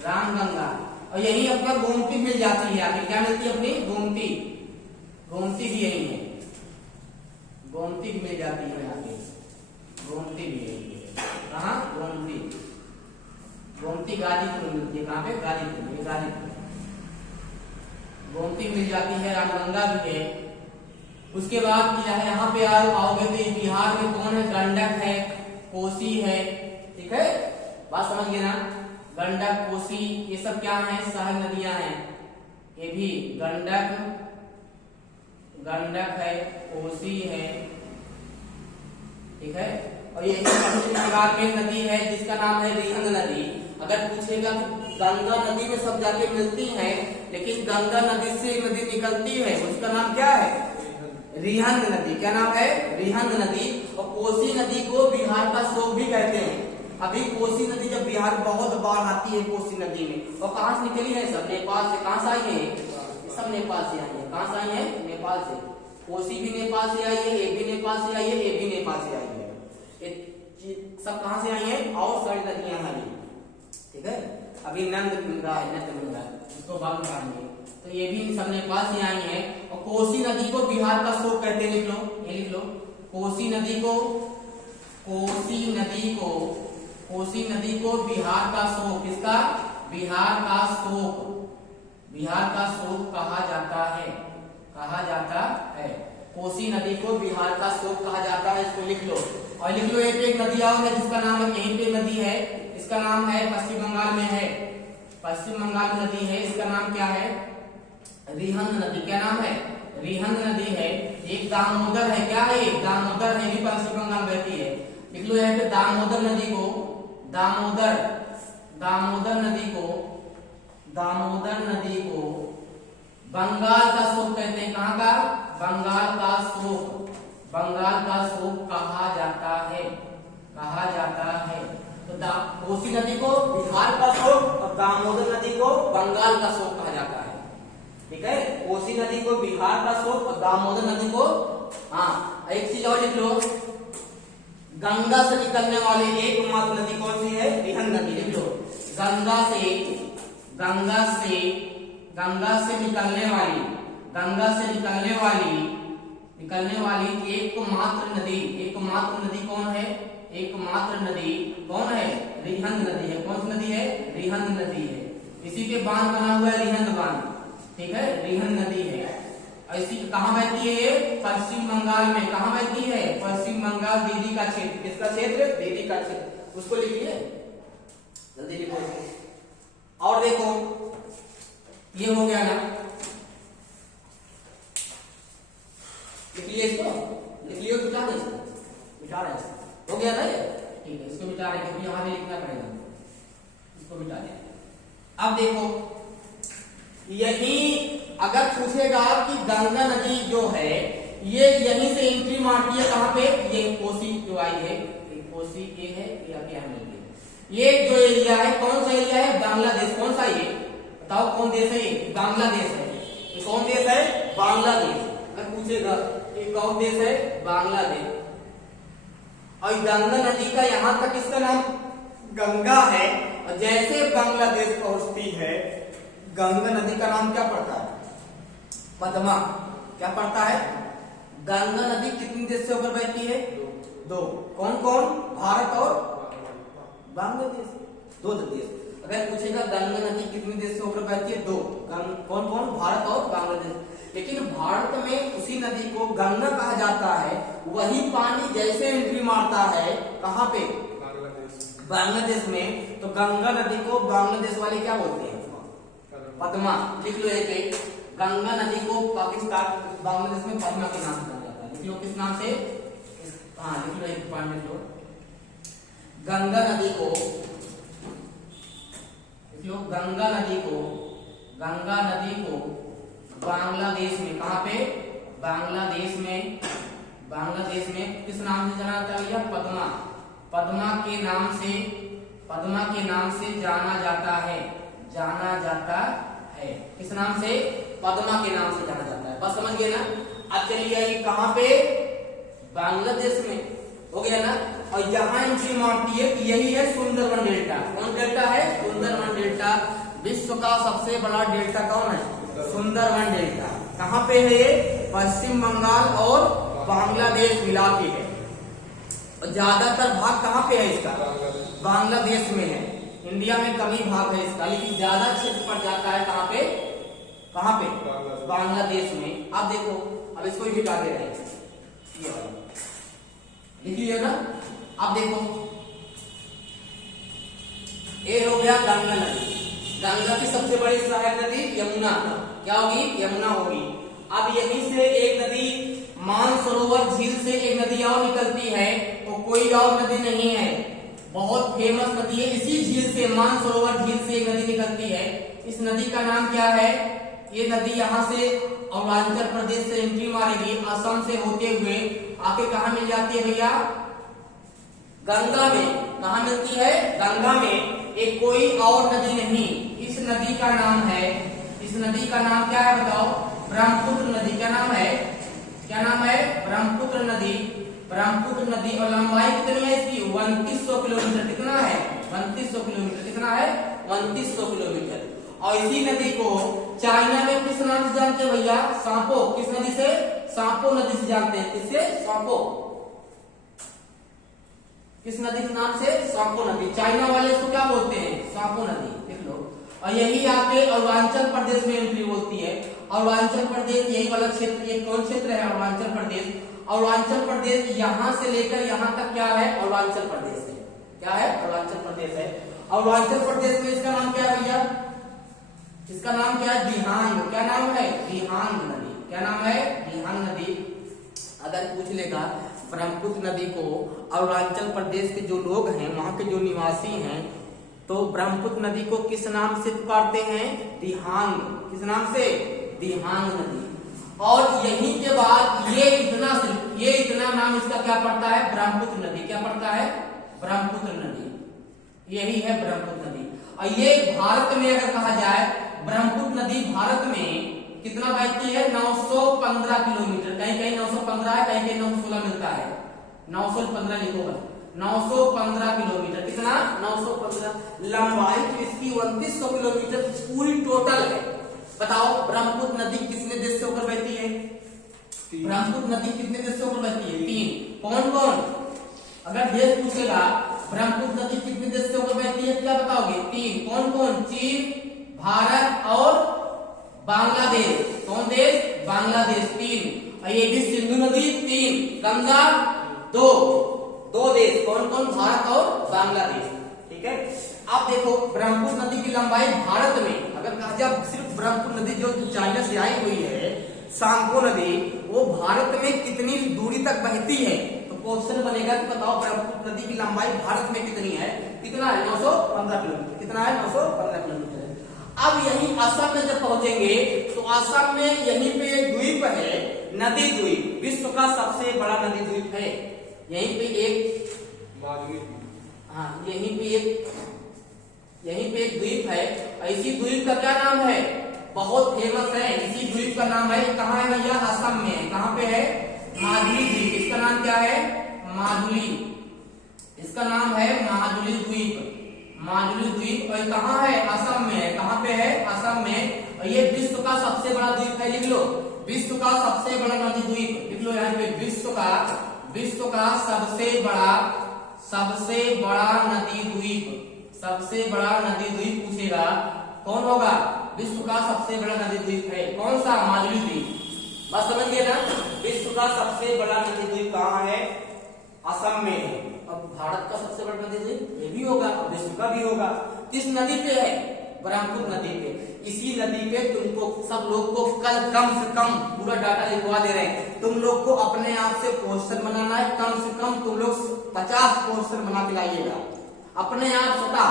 रामगंगा। और यही अपना गोमती मिल जाती है। आगे क्या मिलती है? अपनी गोमती। गोमती भी यही है। गोमती भी मिल जाती है यहाँ पे। गोमती भी यही है। कहाँ? गोमती। गोमती गाजीपुर में मिलती है। कहाँ पे? गाजीपुर में। गाजीपुर गोमती मिल जाती है। रामगंगा भी है। उसके बाद यहाँ पे आओगे तो बिहार में कौन है? गंडक है, कोसी है। ठीक है, बात समझ गए ना? गंडक, कोसी, ये सब क्या है? सहायक नदियां हैं। ये भी गंडक, गंडक है, कोसी है। ठीक है, और यही पश्चिम बंगाल में नदी है जिसका नाम है रिहंद नदी। अगर पूछेगा कि गंगा नदी में सब जाके मिलती हैं, लेकिन गंगा नदी से एक नदी निकलती है, उसका नाम क्या है? रिहंद नदी। क्या नाम है? रिहंद नदी। और कोसी नदी को बिहार का शोक भी कहते हैं। अभी कोसी नदी जब बिहार बहुत बाढ़ आती है कोसी नदी में, और कहां से निकली है? सब नेपाल से। कहां से आई है? सब नेपाल से आई है। कहां से आई है? नेपाल से। कोसी भी नेपाल से आई है, ये भी नेपाल से आई है, ये भी नेपाल से आई है। ये सब कहां से आई है? और सारी नदियां आई। ठीक है, अभी नंद गंगा है, नंद गंगा, इसको बाद में पढ़ेंगे। तो ये भी सब नेपाल से आई है। और कोसी नदी को बिहार का शोक कहते हैं। लिख लो, ये लिख लो, कोसी नदी को, कोसी नदी को, कोसी नदी को बिहार का शोक। किसका? बिहार का शोक। बिहार का शोक कहा जाता है। कहा जाता है। कोसी नदी को बिहार का शोक कहा जाता है। इसको लिख लो। और लिख लो एक नदी और है जिसका नाम है, यहीं पे नदी है, इसका नाम है, पश्चिम बंगाल में है। पश्चिम बंगाल में नदी है, इसका नाम क्या है? रिहंद नदी। क्या नाम है? रिहंद नदी है। एक दामोदर है। क्या है? दामोदर है, भी पश्चिम बंगाल में बहती है। लिख लो यहाँ पे दामोदर नदी को, दामोदर, दामोदर नदी को, दामोदर नदी को बंगाल का शोक कहते हैं। कहाँ का? बंगाल का शोक। बंगाल का शोक कहा जाता है। कहा जाता है। तो कोसी नदी को बिहार का शोक और दामोदर नदी को बंगाल का शोक कहा जाता है। ठीक है, कोसी नदी को बिहार का शोक और दामोदर नदी को, हाँ एक चीज और लिख लो, गंगा से निकलने वाली एकमात्र नदी कौन सी है? रिहंद नदी। लिख लो, गंगा से गंगा से निकलने वाली एकमात्र नदी कौन है? रिहंद नदी है। कौन सी नदी है? रिहंद नदी है। इसी पे बांध बना हुआ है, रिहंद बांध, ठीक है, रिहंद नदी है। ऐसी कहाँ बहती है ये? पश्चिम बंगाल में। कहाँ बहती है? पश्चिम बंगाल, दीदी का क्षेत्र। किसका क्षेत्र? दीदी का क्षेत्र। उसको लिखिए, जल्दी लिखो। और देखो ये हो गया ना, लिख लिए इसको, लिख लियो, मिटा रहे हो गया ना ये, ठीक है। इसको मिटा रहे क्योंकि यहाँ भी लिखना पड़ेगा, इसको मिटा दें। अब देखो यही अगर पूछेगा कि गंगा नदी जो है ये यहीं से एंट्री मारती है, कहाँ पे? ये कोसी जो आई है, कोसी ये है, ये जो एरिया है कौन सा एरिया है? बांग्लादेश। कौन सा ये बताओ, कौन देश है ये? बांग्लादेश है। ये कौन देश है? बांग्लादेश। अगर पूछेगा ये कौन देश है? बांग्लादेश। और गंगा नदी का यहाँ तक इसका नाम गंगा है, और जैसे बांग्लादेश पहुंचती है गंगा नदी का नाम क्या पड़ता है? पद्मा। क्या पड़ता है? गंगा नदी कितनी देश से होकर बहती है? दो। कौन कौन? भारत और बांग्लादेश, दो देश। अगर पूछेगा गंगा नदी कितने देश से होकर बहती है? दो। कौन कौन? भारत और बांग्लादेश। लेकिन भारत में उसी नदी को गंगा कहा जाता है, वही पानी जैसे एंट्री मारता है कहाँ पे? बांग्लादेश में। तो गंगा नदी को बांग्लादेश वाले क्या बोलते हैं? पद्मा। लिख लो एक, गंगा नदी को पाकिस्तान बांग्लादेश में पद्मा के नाम से जाना जाता है। लिख लो किस नाम से? हाँ लिख लो, एक पॉइंट लिख लो। गंगा नदी को बांग्लादेश में, कहाँ पे? बांग्लादेश में किस नाम से जाना जाता है भैया? पद्मा। पद्मा के नाम से जाना जाता है। किस नाम से? पद्मा के नाम से जाना जाता है। बस समझ गए ना? अब चलिए ये कहाँ पे? बांग्लादेश में, हो गया ना। और यहाँ एंट्री मारती है, यही है सुंदरवन डेल्टा। कौन डेल्टा है? सुंदरवन डेल्टा। विश्व का सबसे बड़ा डेल्टा कौन है? सुंदरवन डेल्टा। कहाँ पे है ये? पश्चिम बंगाल और बांग्लादेश मिला के है। और ज्यादातर भाग कहाँ पे है इसका? बांग्लादेश में है। इंडिया में कम ही भाग है इसका, लेकिन ज्यादा क्षेत्र पड़ जाता है कहाँ पे? बांग्लादेश में। अब देखो, अब इसको भी मिटा दे रहे हैं, ये वाला लिख लिया ना। अब देखो ये हो गया गंगा नदी। गंगा की सबसे बड़ी सहायक नदी यमुना। क्या होगी? यमुना होगी। अब यहीं से एक नदी मानसरोवर झील से एक नदी और निकलती है, वो कोई और नदी नहीं है, बहुत फेमस नदी है। इसी झील से, मानसरोवर झील से एक नदी निकलती है। इस नदी का नाम क्या है? ये नदी यहाँ से अरुणाचल प्रदेश से एंट्री मारेगी, असम से होते हुए आके कहा मिल जाती है भैया? गंगा में। कहा मिलती है? गंगा में। एक कोई और नदी नहीं, इस नदी का नाम है, इस नदी का नाम क्या है बताओ? ब्रह्मपुत्र नदी। क्या नाम है? ब्रह्मपुत्र नदी। ब्रह्मपुत्र नदी। और लंबाई कितनी है इसकी? 2900 किलोमीटर। कितना है? 2900 किलोमीटर। कितना है? 2900 किलोमीटर। और इसी नदी को चाइना में किस नाम से जानते हैं भैया? सांपो। किस नदी से? सांपो नदी से जानते हैं। किससे? सांपो। किस नदी के नाम से? सांपो नदी। चाइना वाले इसको क्या बोलते हैं? सांपो नदी। देख लो। और यही आके अरुणाचल प्रदेश में एंट्री होती है। अरुणाचल प्रदेश यही वाला क्षेत्र, ये कौन क्षेत्र है? अरुणाचल प्रदेश। अरुणाचल प्रदेश यहाँ से लेकर यहाँ तक क्या है? अरुणाचल प्रदेश है। क्या है? अरुणाचल प्रदेश है। अरुणाचल प्रदेश में इसका नाम क्या है भैया? इसका नाम क्या है? दिहांग। क्या नाम है? दिहांग नदी। क्या नाम है? दिहांग नदी। अगर पूछ लेगा ब्रह्मपुत्र नदी को अरुणाचल प्रदेश के जो लोग हैं, वहां के जो निवासी हैं, तो ब्रह्मपुत्र नदी को किस नाम से पुकारते हैं? दिहांग। किस नाम से? दिहांग नदी। और यहीं के बाद ये इतना नाम इसका क्या पड़ता है? ब्रह्मपुत्र नदी। क्या पड़ता है? ब्रह्मपुत्र नदी। यही है ब्रह्मपुत्र नदी। और ये भारत में अगर कहा जाए, ब्रह्मपुत्र नदी भारत में कितना बहती है? 915 किलोमीटर। कहीं कहीं 915 है, कहीं कहीं 916 मिलता है। 915 लिखो बस। 915 किलोमीटर। कितना? 915। लंबाई तो इसकी 2900 किलोमीटर पूरी टोटल है। बताओ ब्रह्मपुत्र नदी कितने देश से होकर बहती है? ब्रह्मपुत्र नदी कितने देश से होकर बहती है? 3। कौन कौन? अगर देश पूछेगा ब्रह्मपुत्र नदी कितने देश से होकर बहती है, क्या बताओगे? 3। कौन कौन? चीन, भारत और बांग्लादेश। कौन देश? बांग्लादेश। 3। ये भी सिंधु नदी 3, गंगा 2 देश। कौन कौन? भारत और बांग्लादेश। ठीक है। अब देखो ब्रह्मपुत्र नदी की लंबाई भारत में अगर कहा जाए सिर्फ ब्रह्मपुत्र नदी जो चाइना से आई हुई है, सांगो नदी, वो भारत में कितनी दूरी तक बहती है? तो क्वेश्चन बनेगा कि बताओ ब्रह्मपुत्र नदी की लंबाई भारत में कितनी है? कितना है? 915 किलोमीटर। कितना है? 915 किलोमीटर। अब यही असम में जब पहुंचेंगे तो असम में यहीं पे एक द्वीप है, नदी द्वीप, विश्व का सबसे बड़ा नदी द्वीप है। यहीं पे एक यहीं पे एक द्वीप है। इसी द्वीप का क्या नाम है? बहुत फेमस है। इसी द्वीप का नाम है, कहाँ है भैया? असम में है। कहाँ पे है? माजुली द्वीप। इसका नाम क्या है? माजुली। इसका नाम है माजुली द्वीप। माजुली द्वीप और कहाँ है? असम में है। कहाँ पे है? असम में। और ये विश्व का सबसे बड़ा द्वीप है। लिख लो, विश्व का सबसे बड़ा नदी द्वीप। लिख लो यहाँ पे, विश्व का सबसे बड़ा नदी द्वीप। सबसे बड़ा नदी द्वीप पूछेगा कौन होगा? विश्व का सबसे बड़ा नदी द्वीप है। कौन सा? माजुली द्वीप। बस समझ गए ना? विश्व का सबसे बड़ा नदी द्वीप कहाँ है? असम में है। अब भारत का सबसे बड़ा नदी द्वीप ये भी होगा, विश्व का भी होगा। किस नदी पे है? ब्रह्मपुत्र नदी पे। इसी नदी पे तुमको सब लोग को कल कम से कम पूरा डाटा लिखवा दे रहे हैं। तुम लोग को अपने आप से क्वेश्चन बनाना है। कम से कम तुम लोग 50 क्वेश्चन बना के लाइएगा। अपने आप स्वतः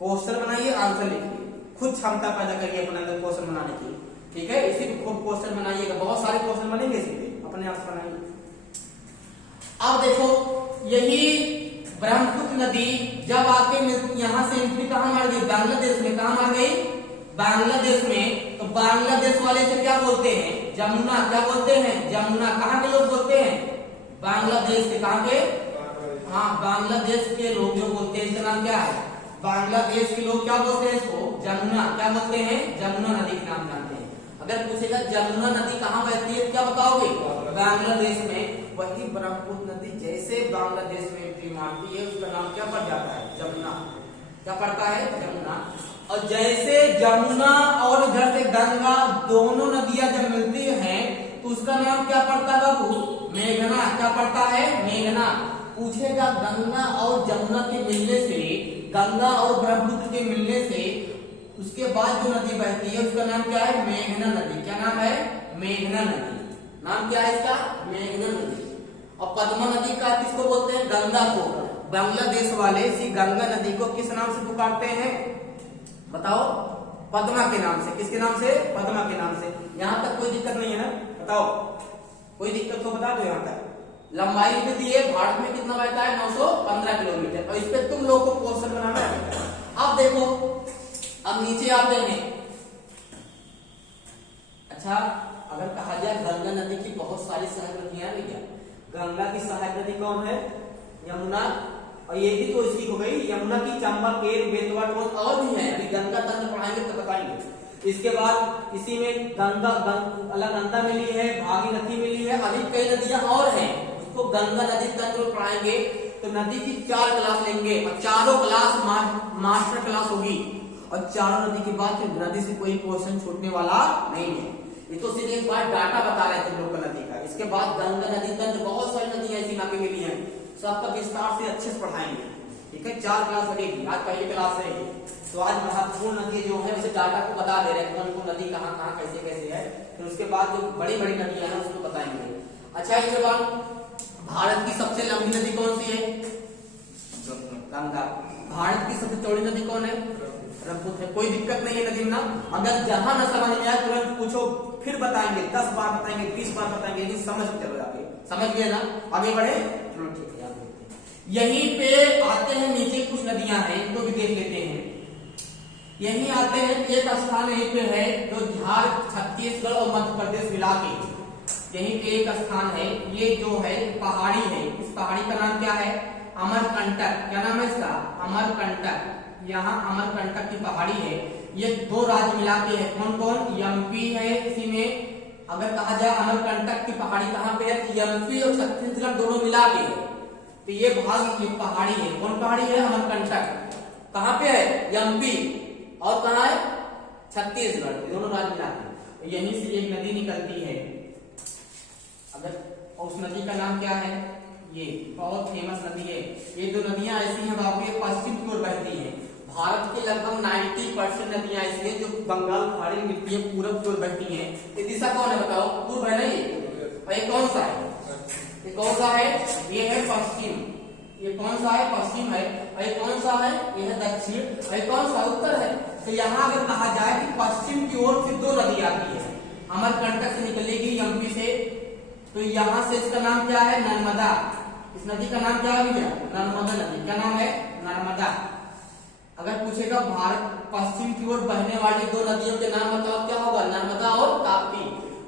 क्वेश्चन बनाइए, आंसर लिखिए। खुद क्षमता पैदा करिए अपने अंदर क्वेश्चन बनाने की। ठीक है, इसी पे खूब क्वेश्चन बनाइएगा। बहुत सारे क्वेश्चन बनेंगे इसी पे, अपने आप से बनाइए। अब देखो यही ब्रह्मपुत्र नदी जब आके यहाँ से एंट्री कहाँ मार गई? बांग्लादेश में। कहाँ मार गई? बांग्लादेश में। तो बांग्लादेश वाले से क्या बोलते हैं? जमुना। क्या बोलते हैं? जमुना। कहाँ के लोग बोलते हैं? बांग्लादेश के। कहाँ के? हाँ, बांग्लादेश के लोग जो बोलते हैं, इसका नाम क्या है? बांग्लादेश के लोग क्या बोलते हैं इसको? जमुना। क्या बोलते हैं? जमुना नदी के नाम जानते हैं। अगर पूछेगा जमुना नदी कहाँ बहती है, क्या बताओगे? बांग्लादेश में। वही ब्रह्मपुत्र नदी जैसे बांग्लादेश में एंट्री मारती है, उसका नाम क्या पड़ जाता है? जमुना। क्या पड़ता है? जमुना। और जैसे जमुना और इधर से गंगा दोनों नदियां जब मिलती हैं तो उसका नाम क्या पड़ता है बाबू? मेघना। क्या पड़ता है? मेघना। पूछेगा गंगा और जमुना के मिलने से, गंगा और ब्रह्मपुत्र के मिलने से उसके बाद जो नदी बहती है उसका नाम क्या है? मेघना नदी। क्या नाम है? मेघना नदी। नाम क्या है इसका? मेघना नदी। और पद्मा नदी का किसको बोलते हैं? गंगा को। बांग्लादेश वाले इसी गंगा नदी को किस नाम से पुकारते हैं? बताओ। पद्मा के नाम से। किसके नाम से? पद्मा के नाम से। यहाँ तक कोई दिक्कत नहीं है ना? बताओ, कोई दिक्कत तो बता दो। यहाँ तक लंबाई भी दी है, भारत में कितना बहता है? 915 किलोमीटर। और इस पे तुम लोग को क्वेश्चन बनाना है। अब देखो, अब नीचे आते हैं। अच्छा, अगर कहा जाए गंगा नदी की बहुत सारी सहायक नदियां हैं भैया। गंगा की सहायक नदी कौन है? यमुना। और ये भी तो इसकी हो गई, यमुना की चंबा, केर, बेतवा, टोंस और भी है। अभी गंगा तंत्र पढ़ाएंगे तो बताएंगे। इसके बाद इसी में अलकनंदा मिली है, भागीरथी मिली है, अभी कई नदियां और हैं, उसको गंगा नदी तंत्र पढ़ाएंगे। तो नदी की 4 क्लास लेंगे और चारों क्लास मास्टर क्लास होगी। और चारों नदी के बाद फिर नदी से कोई क्वेश्चन छूटने वाला नहीं है। ये तो सिर्फ एक बार डाटा बता रहे थे तुम लोग नदी का। इसके बाद गंगा नदी तंत्र बहुत सारी नदियां ऐसी नापे मिली हैं, सबका विस्तार से अच्छे से पढ़ाएंगे। ठीक है, 4 क्लास लगेगी। आज पहली क्लास रहेगी। तो आज महत्वपूर्ण नदी जो है उसे डाटा को बता दे रहे हैं, कौन कौन नदी कहाँ कहाँ कैसे कैसे है। फिर उसके बाद जो बड़ी बड़ी नदियां हैं उसको बताएंगे। अच्छा, इसके बाद भारत की सबसे लंबी नदी कौन सी है? गंगा। भारत की सबसे चौड़ी नदी कौन है? ब्रह्मपुत्र है। कोई दिक्कत नहीं है नदी में ना। अगर जहां न समझ में आए तुरंत पूछो, फिर बताएंगे, 10 बार बताएंगे, 20 बार बताएंगे, नहीं समझ चलो जाके। समझ गए ना? आगे बढ़े, चलो ठीक है। यहीं पे आते हैं नीचे कुछ नदियां हैं, इनको भी देख लेते हैं। यहीं आते हैं, एक स्थान यहीं पे है जो झारखंड, छत्तीसगढ़ और मध्य प्रदेश मिला के यहीं पे एक स्थान है। ये जो है पहाड़ी है। इस पहाड़ी का नाम क्या है? अमरकंटक। क्या नाम है इसका? अमरकंटक। यहाँ अमरकंटक की पहाड़ी है। ये दो राज्य मिला के है। कौन कौन? एमपी है इसी में। अगर कहा जाए अमरकंटक की पहाड़ी कहाँ पे है? एमपी और छत्तीसगढ़ दोनों मिला के है। तो ये भाग ये पहाड़ी है। कौन पहाड़ी है? अमरकंटक। कहाँ पे है? एमपी। और कहाँ है? छत्तीसगढ़। दोनों राज्य मिला के यहीं से एक नदी निकलती है। अगर उस नदी का नाम क्या है? ये बहुत फेमस नदी है। ये दो नदियां ऐसी हैं बाबू, ये पश्चिम की ओर बहती हैं। भारत के लगभग 90% नदियां ऐसी हैं जो बंगाल खाड़ी में मिलती है, पूरब की ओर बहती हैं। ये दिशा कौन है बताओ? पूर्व है नहीं? और ये कौन सा है? ये कौन सा है? ये है पश्चिम। ये कौन सा है? पश्चिम है। और ये कौन सा है? ये है दक्षिण। और ये कौन सा? उत्तर है। तो यहाँ अगर कहा जाए कि पश्चिम की ओर से दो नदी आती है, अमरकंटक से निकलेगी एमपी से, तो यहाँ से इसका नाम क्या है? नर्मदा। इस नदी का नाम क्या है भैया? नर्मदा नदी। क्या नाम है? नर्मदा। अगर पूछेगा भारत पश्चिम की ओर बहने वाली दो नदियों के नाम बताओ, क्या होगा? नर्मदा और ताप्ती।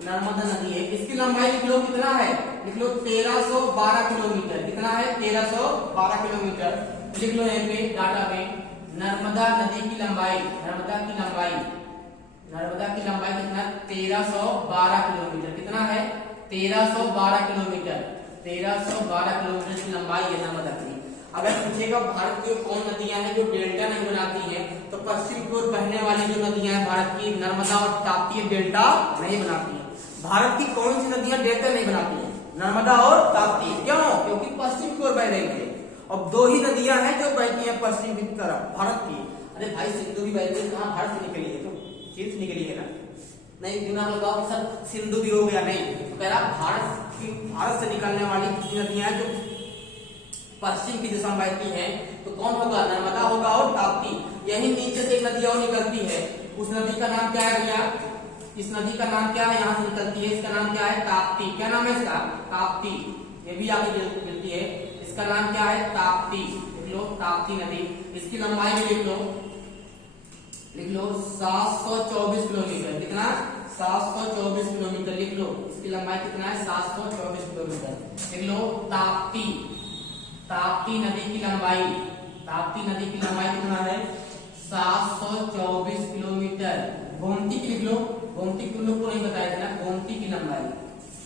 नर्मदा नदी है। इसकी लंबाई लिख लो, कितना है? लिख लो 1312 किलोमीटर। कितना है? 1312 किलोमीटर। लिख लो यहाँ पे डाटा में, नर्मदा नदी की लंबाई, नर्मदा की लंबाई कितना? 1312 किलोमीटर। कितना है? 1312 किलोमीटर। 1312 किलोमीटर की लंबाई है नर्मदा की। अगर पूछेगा भारत की कौन नदियां हैं जो डेल्टा नहीं बनाती हैं, तो पश्चिम की ओर बहने वाली जो नदियां हैं भारत की, नर्मदा और ताप्ती, डेल्टा नहीं बनाती हैं। भारत की कौन सी नदियां डेल्टा नहीं बनाती हैं? नर्मदा और ताप्ती। क्यों? क्योंकि पश्चिम की ओर बह रही है। अब दो ही नदियां हैं जो बहती हैं पश्चिम की तरफ भारत की। अरे भाई सिंधु भी बहती है, कहाँ भारत से निकली है? तो चीन से निकली है ना? नहीं, दिमाग लगाओ कि सर सिंधु भी हो गया, नहीं। तो कह रहा भारत से निकलने वाली नदियां जो पश्चिम की दिशा में बहती हैं, तो कौन होगा? नर्मदा होगा और ताप्ती। यही नीचे से एक नदी और निकलती है, उस नदी का नाम क्या है भैया? इस नदी का नाम क्या है? यहाँ से निकलती है, इसका नाम क्या है? ताप्ती। क्या नाम है इसका? ताप्ती। ये भी आगे मिलती है, इसका नाम क्या है? ताप्ती। लिख लो ताप्ती नदी। इसकी लंबाई में लिख लो 724 किलोमीटर। कितना? 724 किलोमीटर। लिख लो इसकी लंबाई कितना है? 724 किलोमीटर। लिख लो ताप्ती। ताप्ती नदी की लंबाई, ताप्ती नदी की लंबाई कितना है? 724 किलोमीटर। गोमती की लिख लो, गोमती की लोग को नहीं बताया था ना, गोमती की लंबाई,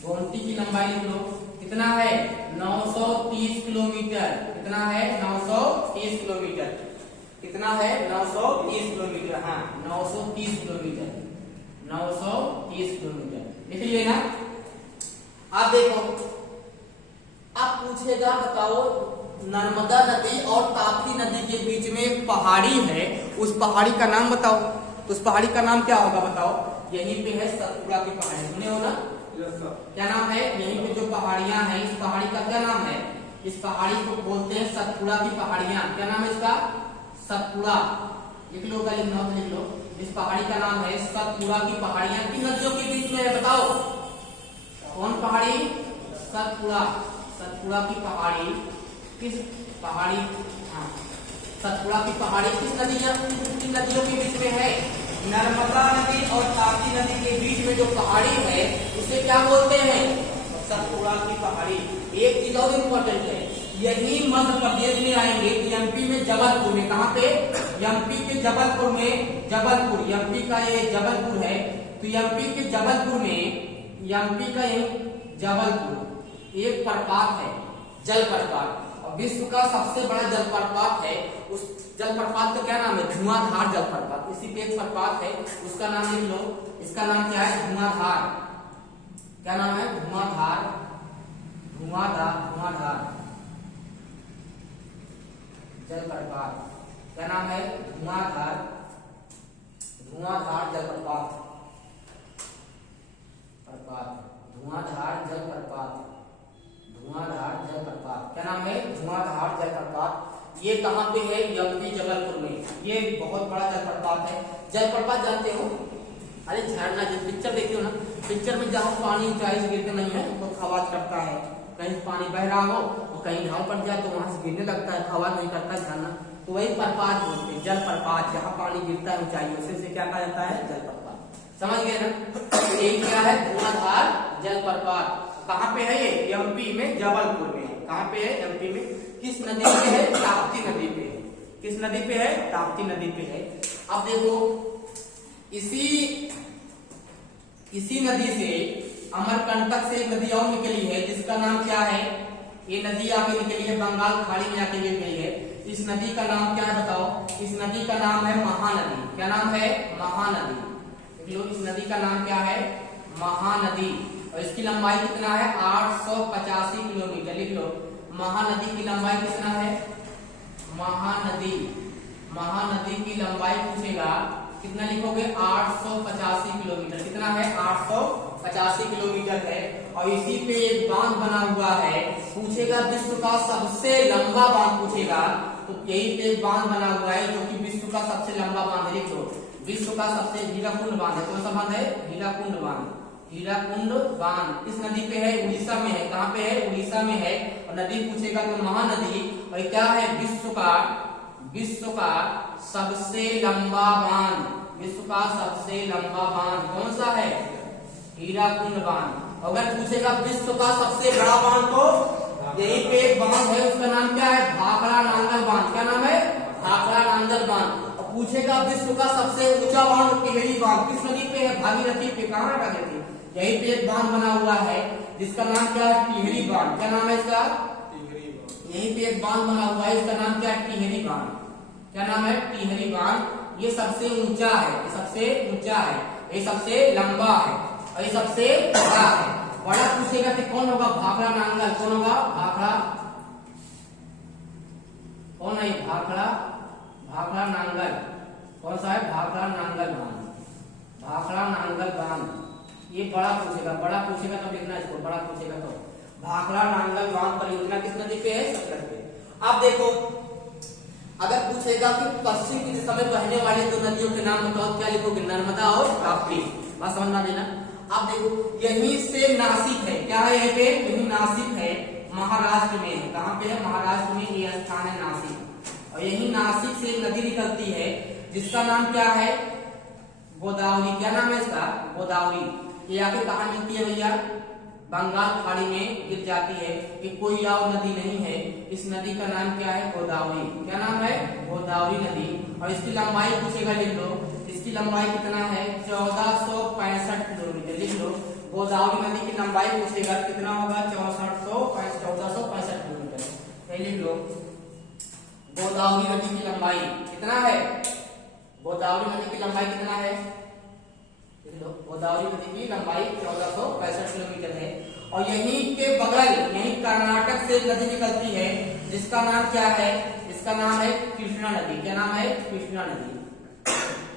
गोमती की लंबाई लिख लो कितना है? 930 किलोमीटर। कितना है? 930 किलोमीटर। कितना है? 930 किलोमीटर। हाँ 930 किलोमीटर, 930 किलोमीटर लिख लिए ना। अब देखो, अब पूछेगा बताओ नर्मदा नदी और ताप्ती नदी के बीच में एक पहाड़ी है, उस पहाड़ी का नाम बताओ। तो उस पहाड़ी का नाम क्या होगा बताओ? यहीं पे है सतपुड़ा की पहाड़ी, सुने हो ना? क्या नाम है? यहीं पे जो पहाड़ियां हैं, इस पहाड़ी का क्या नाम है? इस पहाड़ी को बोलते हैं सतपुड़ा की पहाड़ियां। क्या नाम है इसका? सतपुड़ा। लिख लो, का लिखना हो तो लिख लो। इस पहाड़ी का नाम है सतपुड़ा की पहाड़ियां। किन नदियों के बीच में है बताओ? कौन पहाड़ी? सतपुड़ा। सतपुड़ा की पहाड़ी किस पहाड़ी? हाँ, सतपुड़ा की पहाड़ी किस नदियों के बीच में है? नर्मदा नदी और ताप्ती नदी के बीच में जो पहाड़ी है उसे क्या बोलते हैं? सतपुड़ा की पहाड़ी। एक चीज और इम्पोर्टेंट है, यही मध्य प्रदेश में आएंगे, एमपी में जबलपुर में। कहाँ पे? एमपी के जबलपुर में, जबलपुर एमपी का ये जबलपुर है, तो एमपी के जबलपुर में, एमपी का ये जबलपुर एक प्रपात है, जलप्रपात, और विश्व का सबसे बड़ा जलप्रपात है। उस जलप्रपात का क्या नाम है? धुआंधार जलप्रपात। इसी पे एक प्रपात है, उसका नाम लिख लो। इसका नाम क्या है? धुआंधार। क्या नाम है? धुआंधार। धुआंधार जलप्रपात। क्या नाम है? धुआंधार जलप्रपात। धुआंधार जलप्रपात। क्या नाम है? धुआंधार जलप्रपात। ये कहाँ पे है? एमपी जबलपुर में। ये बहुत बड़ा जलप्रपात है। जलप्रपात जानते हो? अरे झरना, जो पिक्चर देखते हो ना, पिक्चर में जहाँ पानी ऊंचाई से गिरते नहीं है तो आवाज करता है, कहीं पानी बह रहा हो और कहीं ढाल पड़ जाए तो वहां से गिरने लगता है, आवाज नहीं करता झरना, तो वही प्रपात बोलते हैं, जलप्रपात। जहाँ पानी गिरता है ऊंचाई से क्या कहा जाता है? जलप्रपात। समझ गए ना? ये क्या है? धुआंधार जलप्रपात। कहाँ पे है ये? एमपी में जबलपुर में। कहाँ पे है? एमपी में। किस नदी पे है? ताप्ती नदी पे। किस नदी पे है? ताप्ती नदी पे है। अब देखो इसी नदी से अमरकंटक से एक नदी और निकली है जिसका नाम क्या है? ये नदी आके निकली है बंगाल खाड़ी में आके गिर गई है। इस नदी का नाम क्या है बताओ? इस नदी का नाम है महानदी। क्या नाम है? महानदी। देख लो, इस नदी का नाम क्या है? महानदी। और इसकी लंबाई कितना है? 885 किलोमीटर। लिख लो, महानदी की लंबाई कितना है? महानदी की लंबाई पूछेगा कितना, लिखोगे 885 किलोमीटर। कितना है? 885 किलोमीटर है। और इसी पे एक बांध बना हुआ है, पूछेगा विश्व का सबसे लंबा बांध पूछेगा, तो यही पे एक बांध बना हुआ है जो कि विश्व का सबसे लंबा बांध है। लिख लो, विश्व का सबसे हीराकुंड बांध है। कौन सा बांध है? हीराकुंड बांध। हीराकुंड बांध इस नदी पे है, उड़ीसा में है। कहाँ पे है? उड़ीसा में है। और नदी पूछेगा तो महानदी। और क्या है? विश्व का सबसे लंबा बांध। विश्व का सबसे लंबा बांध कौन सा है? हीराकुंड बांध। अगर पूछेगा विश्व का सबसे बड़ा बांध तो यही पे एक बांध है, उसका नाम क्या है? भाखड़ा नांगल बांध। क्या नाम है? भाखड़ा नांगल बांध। और पूछेगा विश्व का सबसे ऊंचा बांध टिहरी बांध किस नदी पे है? भागीरथी पे। कहाँ है भागीरथी? यही पे एक बांध बना हुआ है जिसका नाम क्या है? टिहरी बांध। क्या नाम है इसका? यहीं पे एक बांध बना हुआ है, इसका नाम क्या है? टिहरी बांध। क्या नाम है? टिहरी बांध। ये सबसे ऊंचा है, ये सबसे ऊंचा है, ये सबसे लंबा है और ये सबसे बड़ा है। बड़ा पूछेगा कि कौन होगा? भाखड़ा नांगल। कौन होगा? भाखड़ा। कौन है? भाखड़ा नांगल। कौन सा है? भाखड़ा नांगल बांध। भाखड़ा नांगल बांध ये बड़ा पूछेगा। बड़ा पूछेगा तो लिखना इसको, बड़ा पूछेगा तो भाखड़ा नांगल बांध परियोजना किस नदी पे है? सतलज पे। अब देखो, अगर पूछेगा कि पश्चिम की दिशा में बहने वाली दो नदियों के नाम बताओ, क्या लिखोगे? नर्मदा और ताप्ती। बस समझना देना। अब देखो, यहीं से नासिक है। क्या है? यहीं पे यही नासिक है, महाराष्ट्र में है। कहाँ पे है? महाराष्ट्र में ये स्थान है नासिक। और यही नासिक से एक नदी निकलती है जिसका नाम क्या है? गोदावरी। क्या नाम है इसका? गोदावरी। ये आके कहाँ मिलती है भैया? बंगाल खाड़ी में गिर जाती है। ये कोई और नदी नहीं है। इस नदी का नाम क्या है? गोदावरी। क्या नाम है? गोदावरी नदी। और इसकी लंबाई पूछेगा, लिख लो, इसकी लंबाई कितना है? 1465 किलोमीटर। लिख लो, गोदावरी नदी की लंबाई पूछेगा कितना होगा? 1465 किलोमीटर। लिख लो, गोदावरी नदी की लंबाई कितना है? गोदावरी नदी की लंबाई कितना है? गोदावरी नदी की लंबाई 1465 किलोमीटर है। और यहीं के बगल, यहीं कर्नाटक से एक नदी निकलती है जिसका नाम क्या है? इसका नाम है कृष्णा नदी। क्या नाम है? कृष्णा नदी।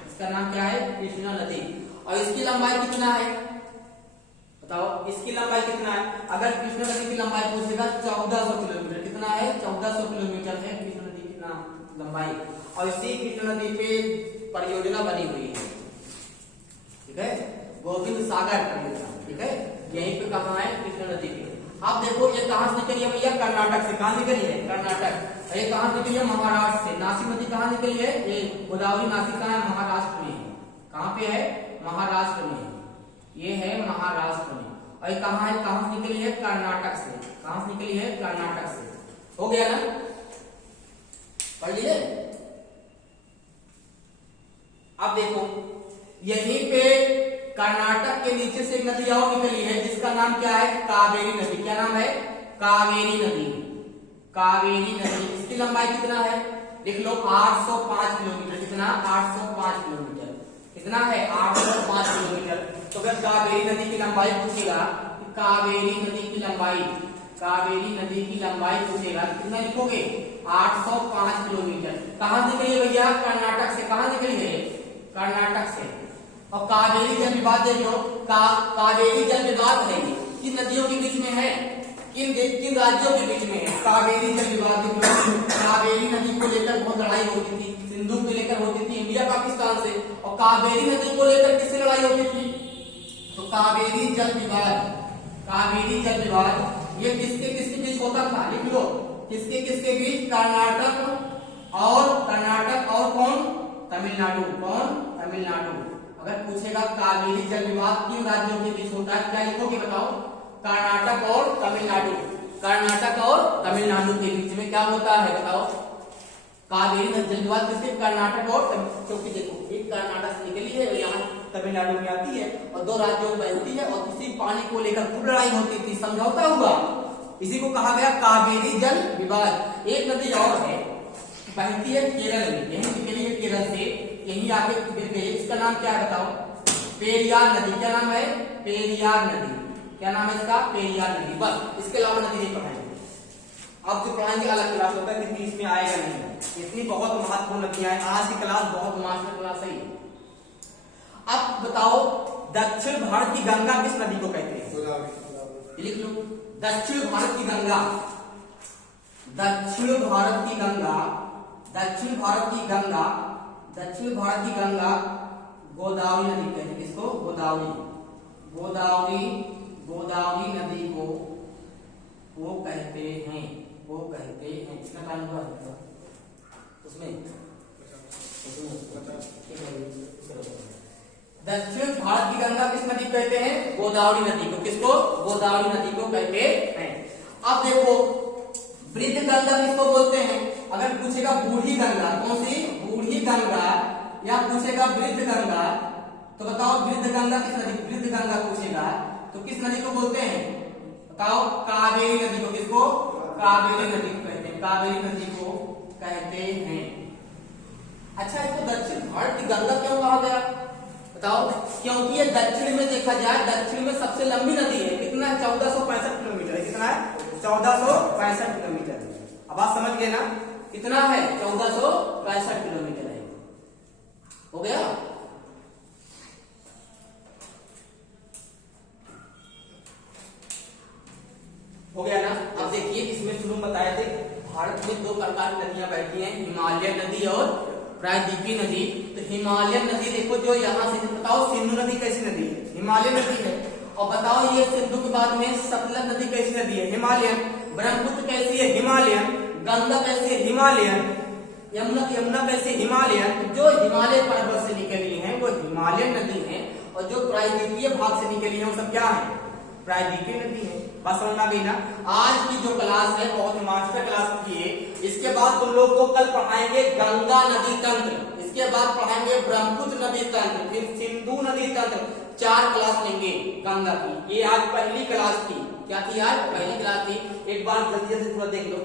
इसका नाम क्या है? कृष्णा नदी। और इसकी लंबाई कितना है बताओ? इसकी लंबाई कितना है? अगर कृष्णा नदी की लंबाई पूछेगा 1400 किलोमीटर। कितना है? 1400 किलोमीटर है कृष्णा नदी की लंबाई। और इसी कृष्णा नदी पे परियोजना बनी हुई है, ठीक है? गोविंद सागर परियोजना। ठीक है, यहीं पे कहाँ है? कृष्णा नदी पे। अब देखो, ये कहाँ से निकली है भैया? कर्नाटक से। कहाँ निकली है? कर्नाटक। ये कहाँ निकली है? महाराष्ट्र से। नासिक नदी कहाँ निकली है? ये गोदावरी नासिक कहाँ है? महाराष्ट्र में है। कहाँ पे है? महाराष्ट्र में। ये है महाराष्ट्र में। और ये कहाँ है? कहाँ से निकली है? कर्नाटक से। कहाँ से निकली है? कर्नाटक से। हो गया ना? पढ़ लिए? अब देखो, यहीं पे कर्नाटक के नीचे से एक नदी और निकली है जिसका नाम क्या है? कावेरी नदी। क्या नाम है? कावेरी नदी। कावेरी नदी। इसकी लंबाई कितना है? लिख लो, 805 किलोमीटर। कितना? 805 किलोमीटर। कितना है? 805 किलोमीटर। तो अगर कावेरी नदी की लंबाई पूछेगा, कावेरी नदी की लंबाई, कावेरी नदी की लंबाई पूछेगा, कितना लिखोगे? 805 किलोमीटर। कहां निकली है भैया? कर्नाटक से। कहां निकली है? कर्नाटक से। और कावेरी जल विवाद देख लो, कावेरी जल विवाद है किन नदियों के बीच में है? किन राज्यों के बीच में है? कावेरी जल विवाद देख लो। कावेरी नदी को लेकर बहुत लड़ाई होती थी, सिंधु को लेकर होती थी इंडिया पाकिस्तान से। और कावेरी नदी को लेकर किससे लड़ाई होती थी? तो कावेरी जल विवाद, कावेरी जल विवाद ये किसके किसके बीच होता था? लिख लो, किसके किसके बीच? कर्नाटक और कौन? तमिलनाडु। कौन? तमिलनाडु। अगर पूछेगा कावेरी जल विवाद किन राज्यों के बीच होता है, क्या लिखोगे बताओ? कर्नाटक और तमिलनाडु। कर्नाटक और तमिलनाडु के बीच में क्या होता है बताओ? कावेरी जल विवाद किसके? कर्नाटक और, क्योंकि देखो, एक कर्नाटक से निकली है, यहाँ तमिलनाडु में आती है और दो राज्यों में बहती है और इसी पानी को लेकर खूब लड़ाई होती थी, समझौता हुआ। इसी को कहा गया कावेरी जल विवाद। एक नदी और है, बहती है केरल में, यही निकली है केरल से, यही आगे गिर गई। इसका नाम क्या है बताओ? पेरियार नदी। क्या नाम है? पेरियार नदी। क्या नाम है इसका? पेरियार नदी। बस, इसके अलावा नदी नहीं पढ़ाएंगे। अब जो पढ़ाएंगे अलग क्लास होता है, क्योंकि इसमें आएगा नहीं। इतनी बहुत महत्वपूर्ण नदियां हैं, आज की क्लास बहुत मास्टर क्लास है। अब बताओ, दक्षिण भारत की गंगा किस नदी को कहते हैं? लिख लो, दक्षिण भारत की गंगा, दक्षिण भारत की गंगा, दक्षिण भारत की गंगा, दक्षिण भारत की गंगा गोदावरी नदी कहते हैं। किसको? गोदावरी। गोदावरी, गोदावरी नदी को वो कहते हैं, वो कहते हैं। कितना टाइम हुआ उसमें? दक्षिण भारत की गंगा किस नदी को कहते हैं? गोदावरी नदी को। किसको? गोदावरी नदी को कहते हैं। अब देखो, वृद्ध गंगा किसको बोलते हैं? अगर पूछेगा बूढ़ी गंगा, कौन सी? बूढ़ी गंगा, या पूछेगा वृद्ध गंगा, तो बताओ वृद्ध गंगा किस नदी? वृद्ध गंगा पूछेगा तो किस नदी को बोलते हैं? बताओ, कावेरी नदी को। किसको? कावेरी नदी को कहते हैं, कावेरी नदी को कहते हैं। अच्छा, इसको दक्षिण भारत की गंगा क्यों कहा गया बताओ? क्योंकि ये दक्षिण में देखा जाए, दक्षिण में सबसे लंबी नदी है। कितना? 1465 किलोमीटर है। कितना है? 1465 किलोमीटर। अब आप समझ गए ना कितना है? 1465 किलोमीटर है। हो गया? हो गया ना? अब देखिए, इसमें शुरू में बताए थे भारत में दो प्रकार की नदियां बहती हैं, हिमालय नदी और प्रायद्वीपीय नदी। तो हिमालय नदी देखो, जो यहाँ से, बताओ सिंधु नदी कैसी नदी है? हिमालय नदी है। और बताओ, ये सिंधु के बाद में सतलज नदी कैसी नदी है? हिमालयन। ब्रह्मपुत्र कैसी है? हिमालयन। गंगा कैसी है? हिमालयन। यमुना कैसी? हिमालयन। जो हिमालय पर्वत से निकली है वो हिमालयन नदी है, और जो प्रायद्वीपीय भाग से निकली है वो सब क्या है? प्रायद्वीपीय नदी है। बात समझ में आ गई ना? आज की जो क्लास है बहुत मास्टर क्लास की है। इसके बाद तुम लोग को कल पढ़ाएंगे गंगा नदी तंत्र, इसके बाद पढ़ाएंगे ब्रह्मपुत्र नदी तंत्र, फिर सिंधु नदी तंत्र। 4 क्लास लेंगे गंगा की। ये आज पहली क्लास थी। क्या थी? आज पहली क्लास थी। एक बार जल्दी जल्दी पूरा देख लो।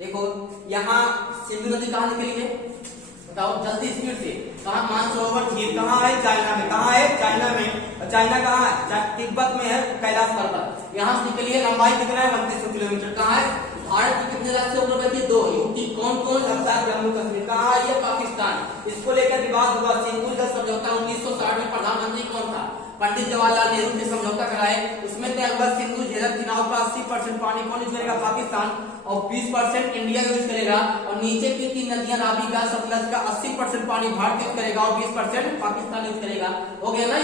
देखो, यहाँ सिंधु नदी कहाँ निकली है? बताओ जल्दी स्पीड से। कहाँ? मानसरोवर झील कहाँ है? चाइना में। कहाँ है? चाइना में। और चाइना कहाँ है? तिब्बत में है, कैलाश पर्वत। यहाँ से निकली है। लंबाई कितना है? 3200 किलोमीटर। कहाँ है? भारत की कितने राज्य से होकर बहती है? 2। यूपी। कौन कौन? लद्दाख, जम्मू कश्मीर। कहाँ है? ये पाकिस्तान। इसको लेकर विवाद हुआ। सिंधु जल समझौता 1960 में प्रधानमंत्री कौन था? पंडित जवाहरलाल नेहरू ने समझौता कराए। उसमें तय हुआ सिंधु झील चुनाव का 80% पानी कौन यूज करेगा? पाकिस्तान। और 20% इंडिया यूज करेगा। और नीचे की 3 नदियां रावी का, सतलज का 80% पानी भारत यूज करेगा और 20% पाकिस्तान यूज करेगा। हो गया ना?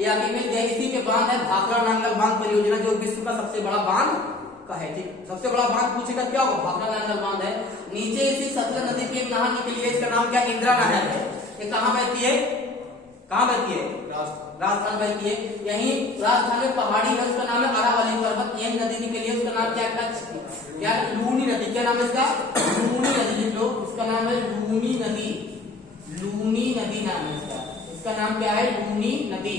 ये आगे मिल गया। इसी के बांध है भाखड़ा नांगल बांध परियोजना, जो विश्व का सबसे बड़ा बांध का है। ठीक, सबसे बड़ा बांध पूछेगा क्या होगा? भाखड़ा नांगल बांध है। नीचे इसी सतलज नदी की एक नहर निकली है, इसका नाम क्या? इंदिरा नहर है। ये कहाँ बहती है? कहाँ बहती है? राजस्थान बहती है। यही राजस्थान में पहाड़ी है, उसका नाम है अरावली पर्वत। यही नदी निकली है, उसका नाम क्या? कच्छ। क्या? लूनी नदी। क्या नाम है इसका? लूनी नदी। लिख लो, उसका नाम है लूनी नदी। लूनी नदी नाम है इसका। इसका नाम क्या है? लूनी नदी।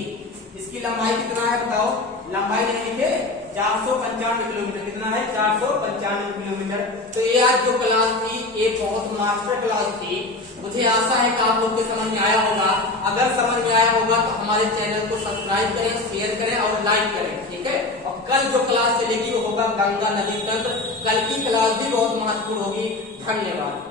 इसकी लंबाई कितना है बताओ? लंबाई नहीं लिखे, 495 किलोमीटर। कितना है? 495 किलोमीटर। तो ये आज जो क्लास थी ये बहुत मास्टर क्लास थी। मुझे आशा है कि आप लोग को समझ में आया होगा। अगर समझ में आया होगा तो हमारे चैनल को सब्सक्राइब करें, शेयर करें और लाइक करें। ठीक है? और कल जो क्लास चलेगी वो होगा गंगा नदी तंत्र। कल की क्लास भी बहुत महत्वपूर्ण होगी। धन्यवाद।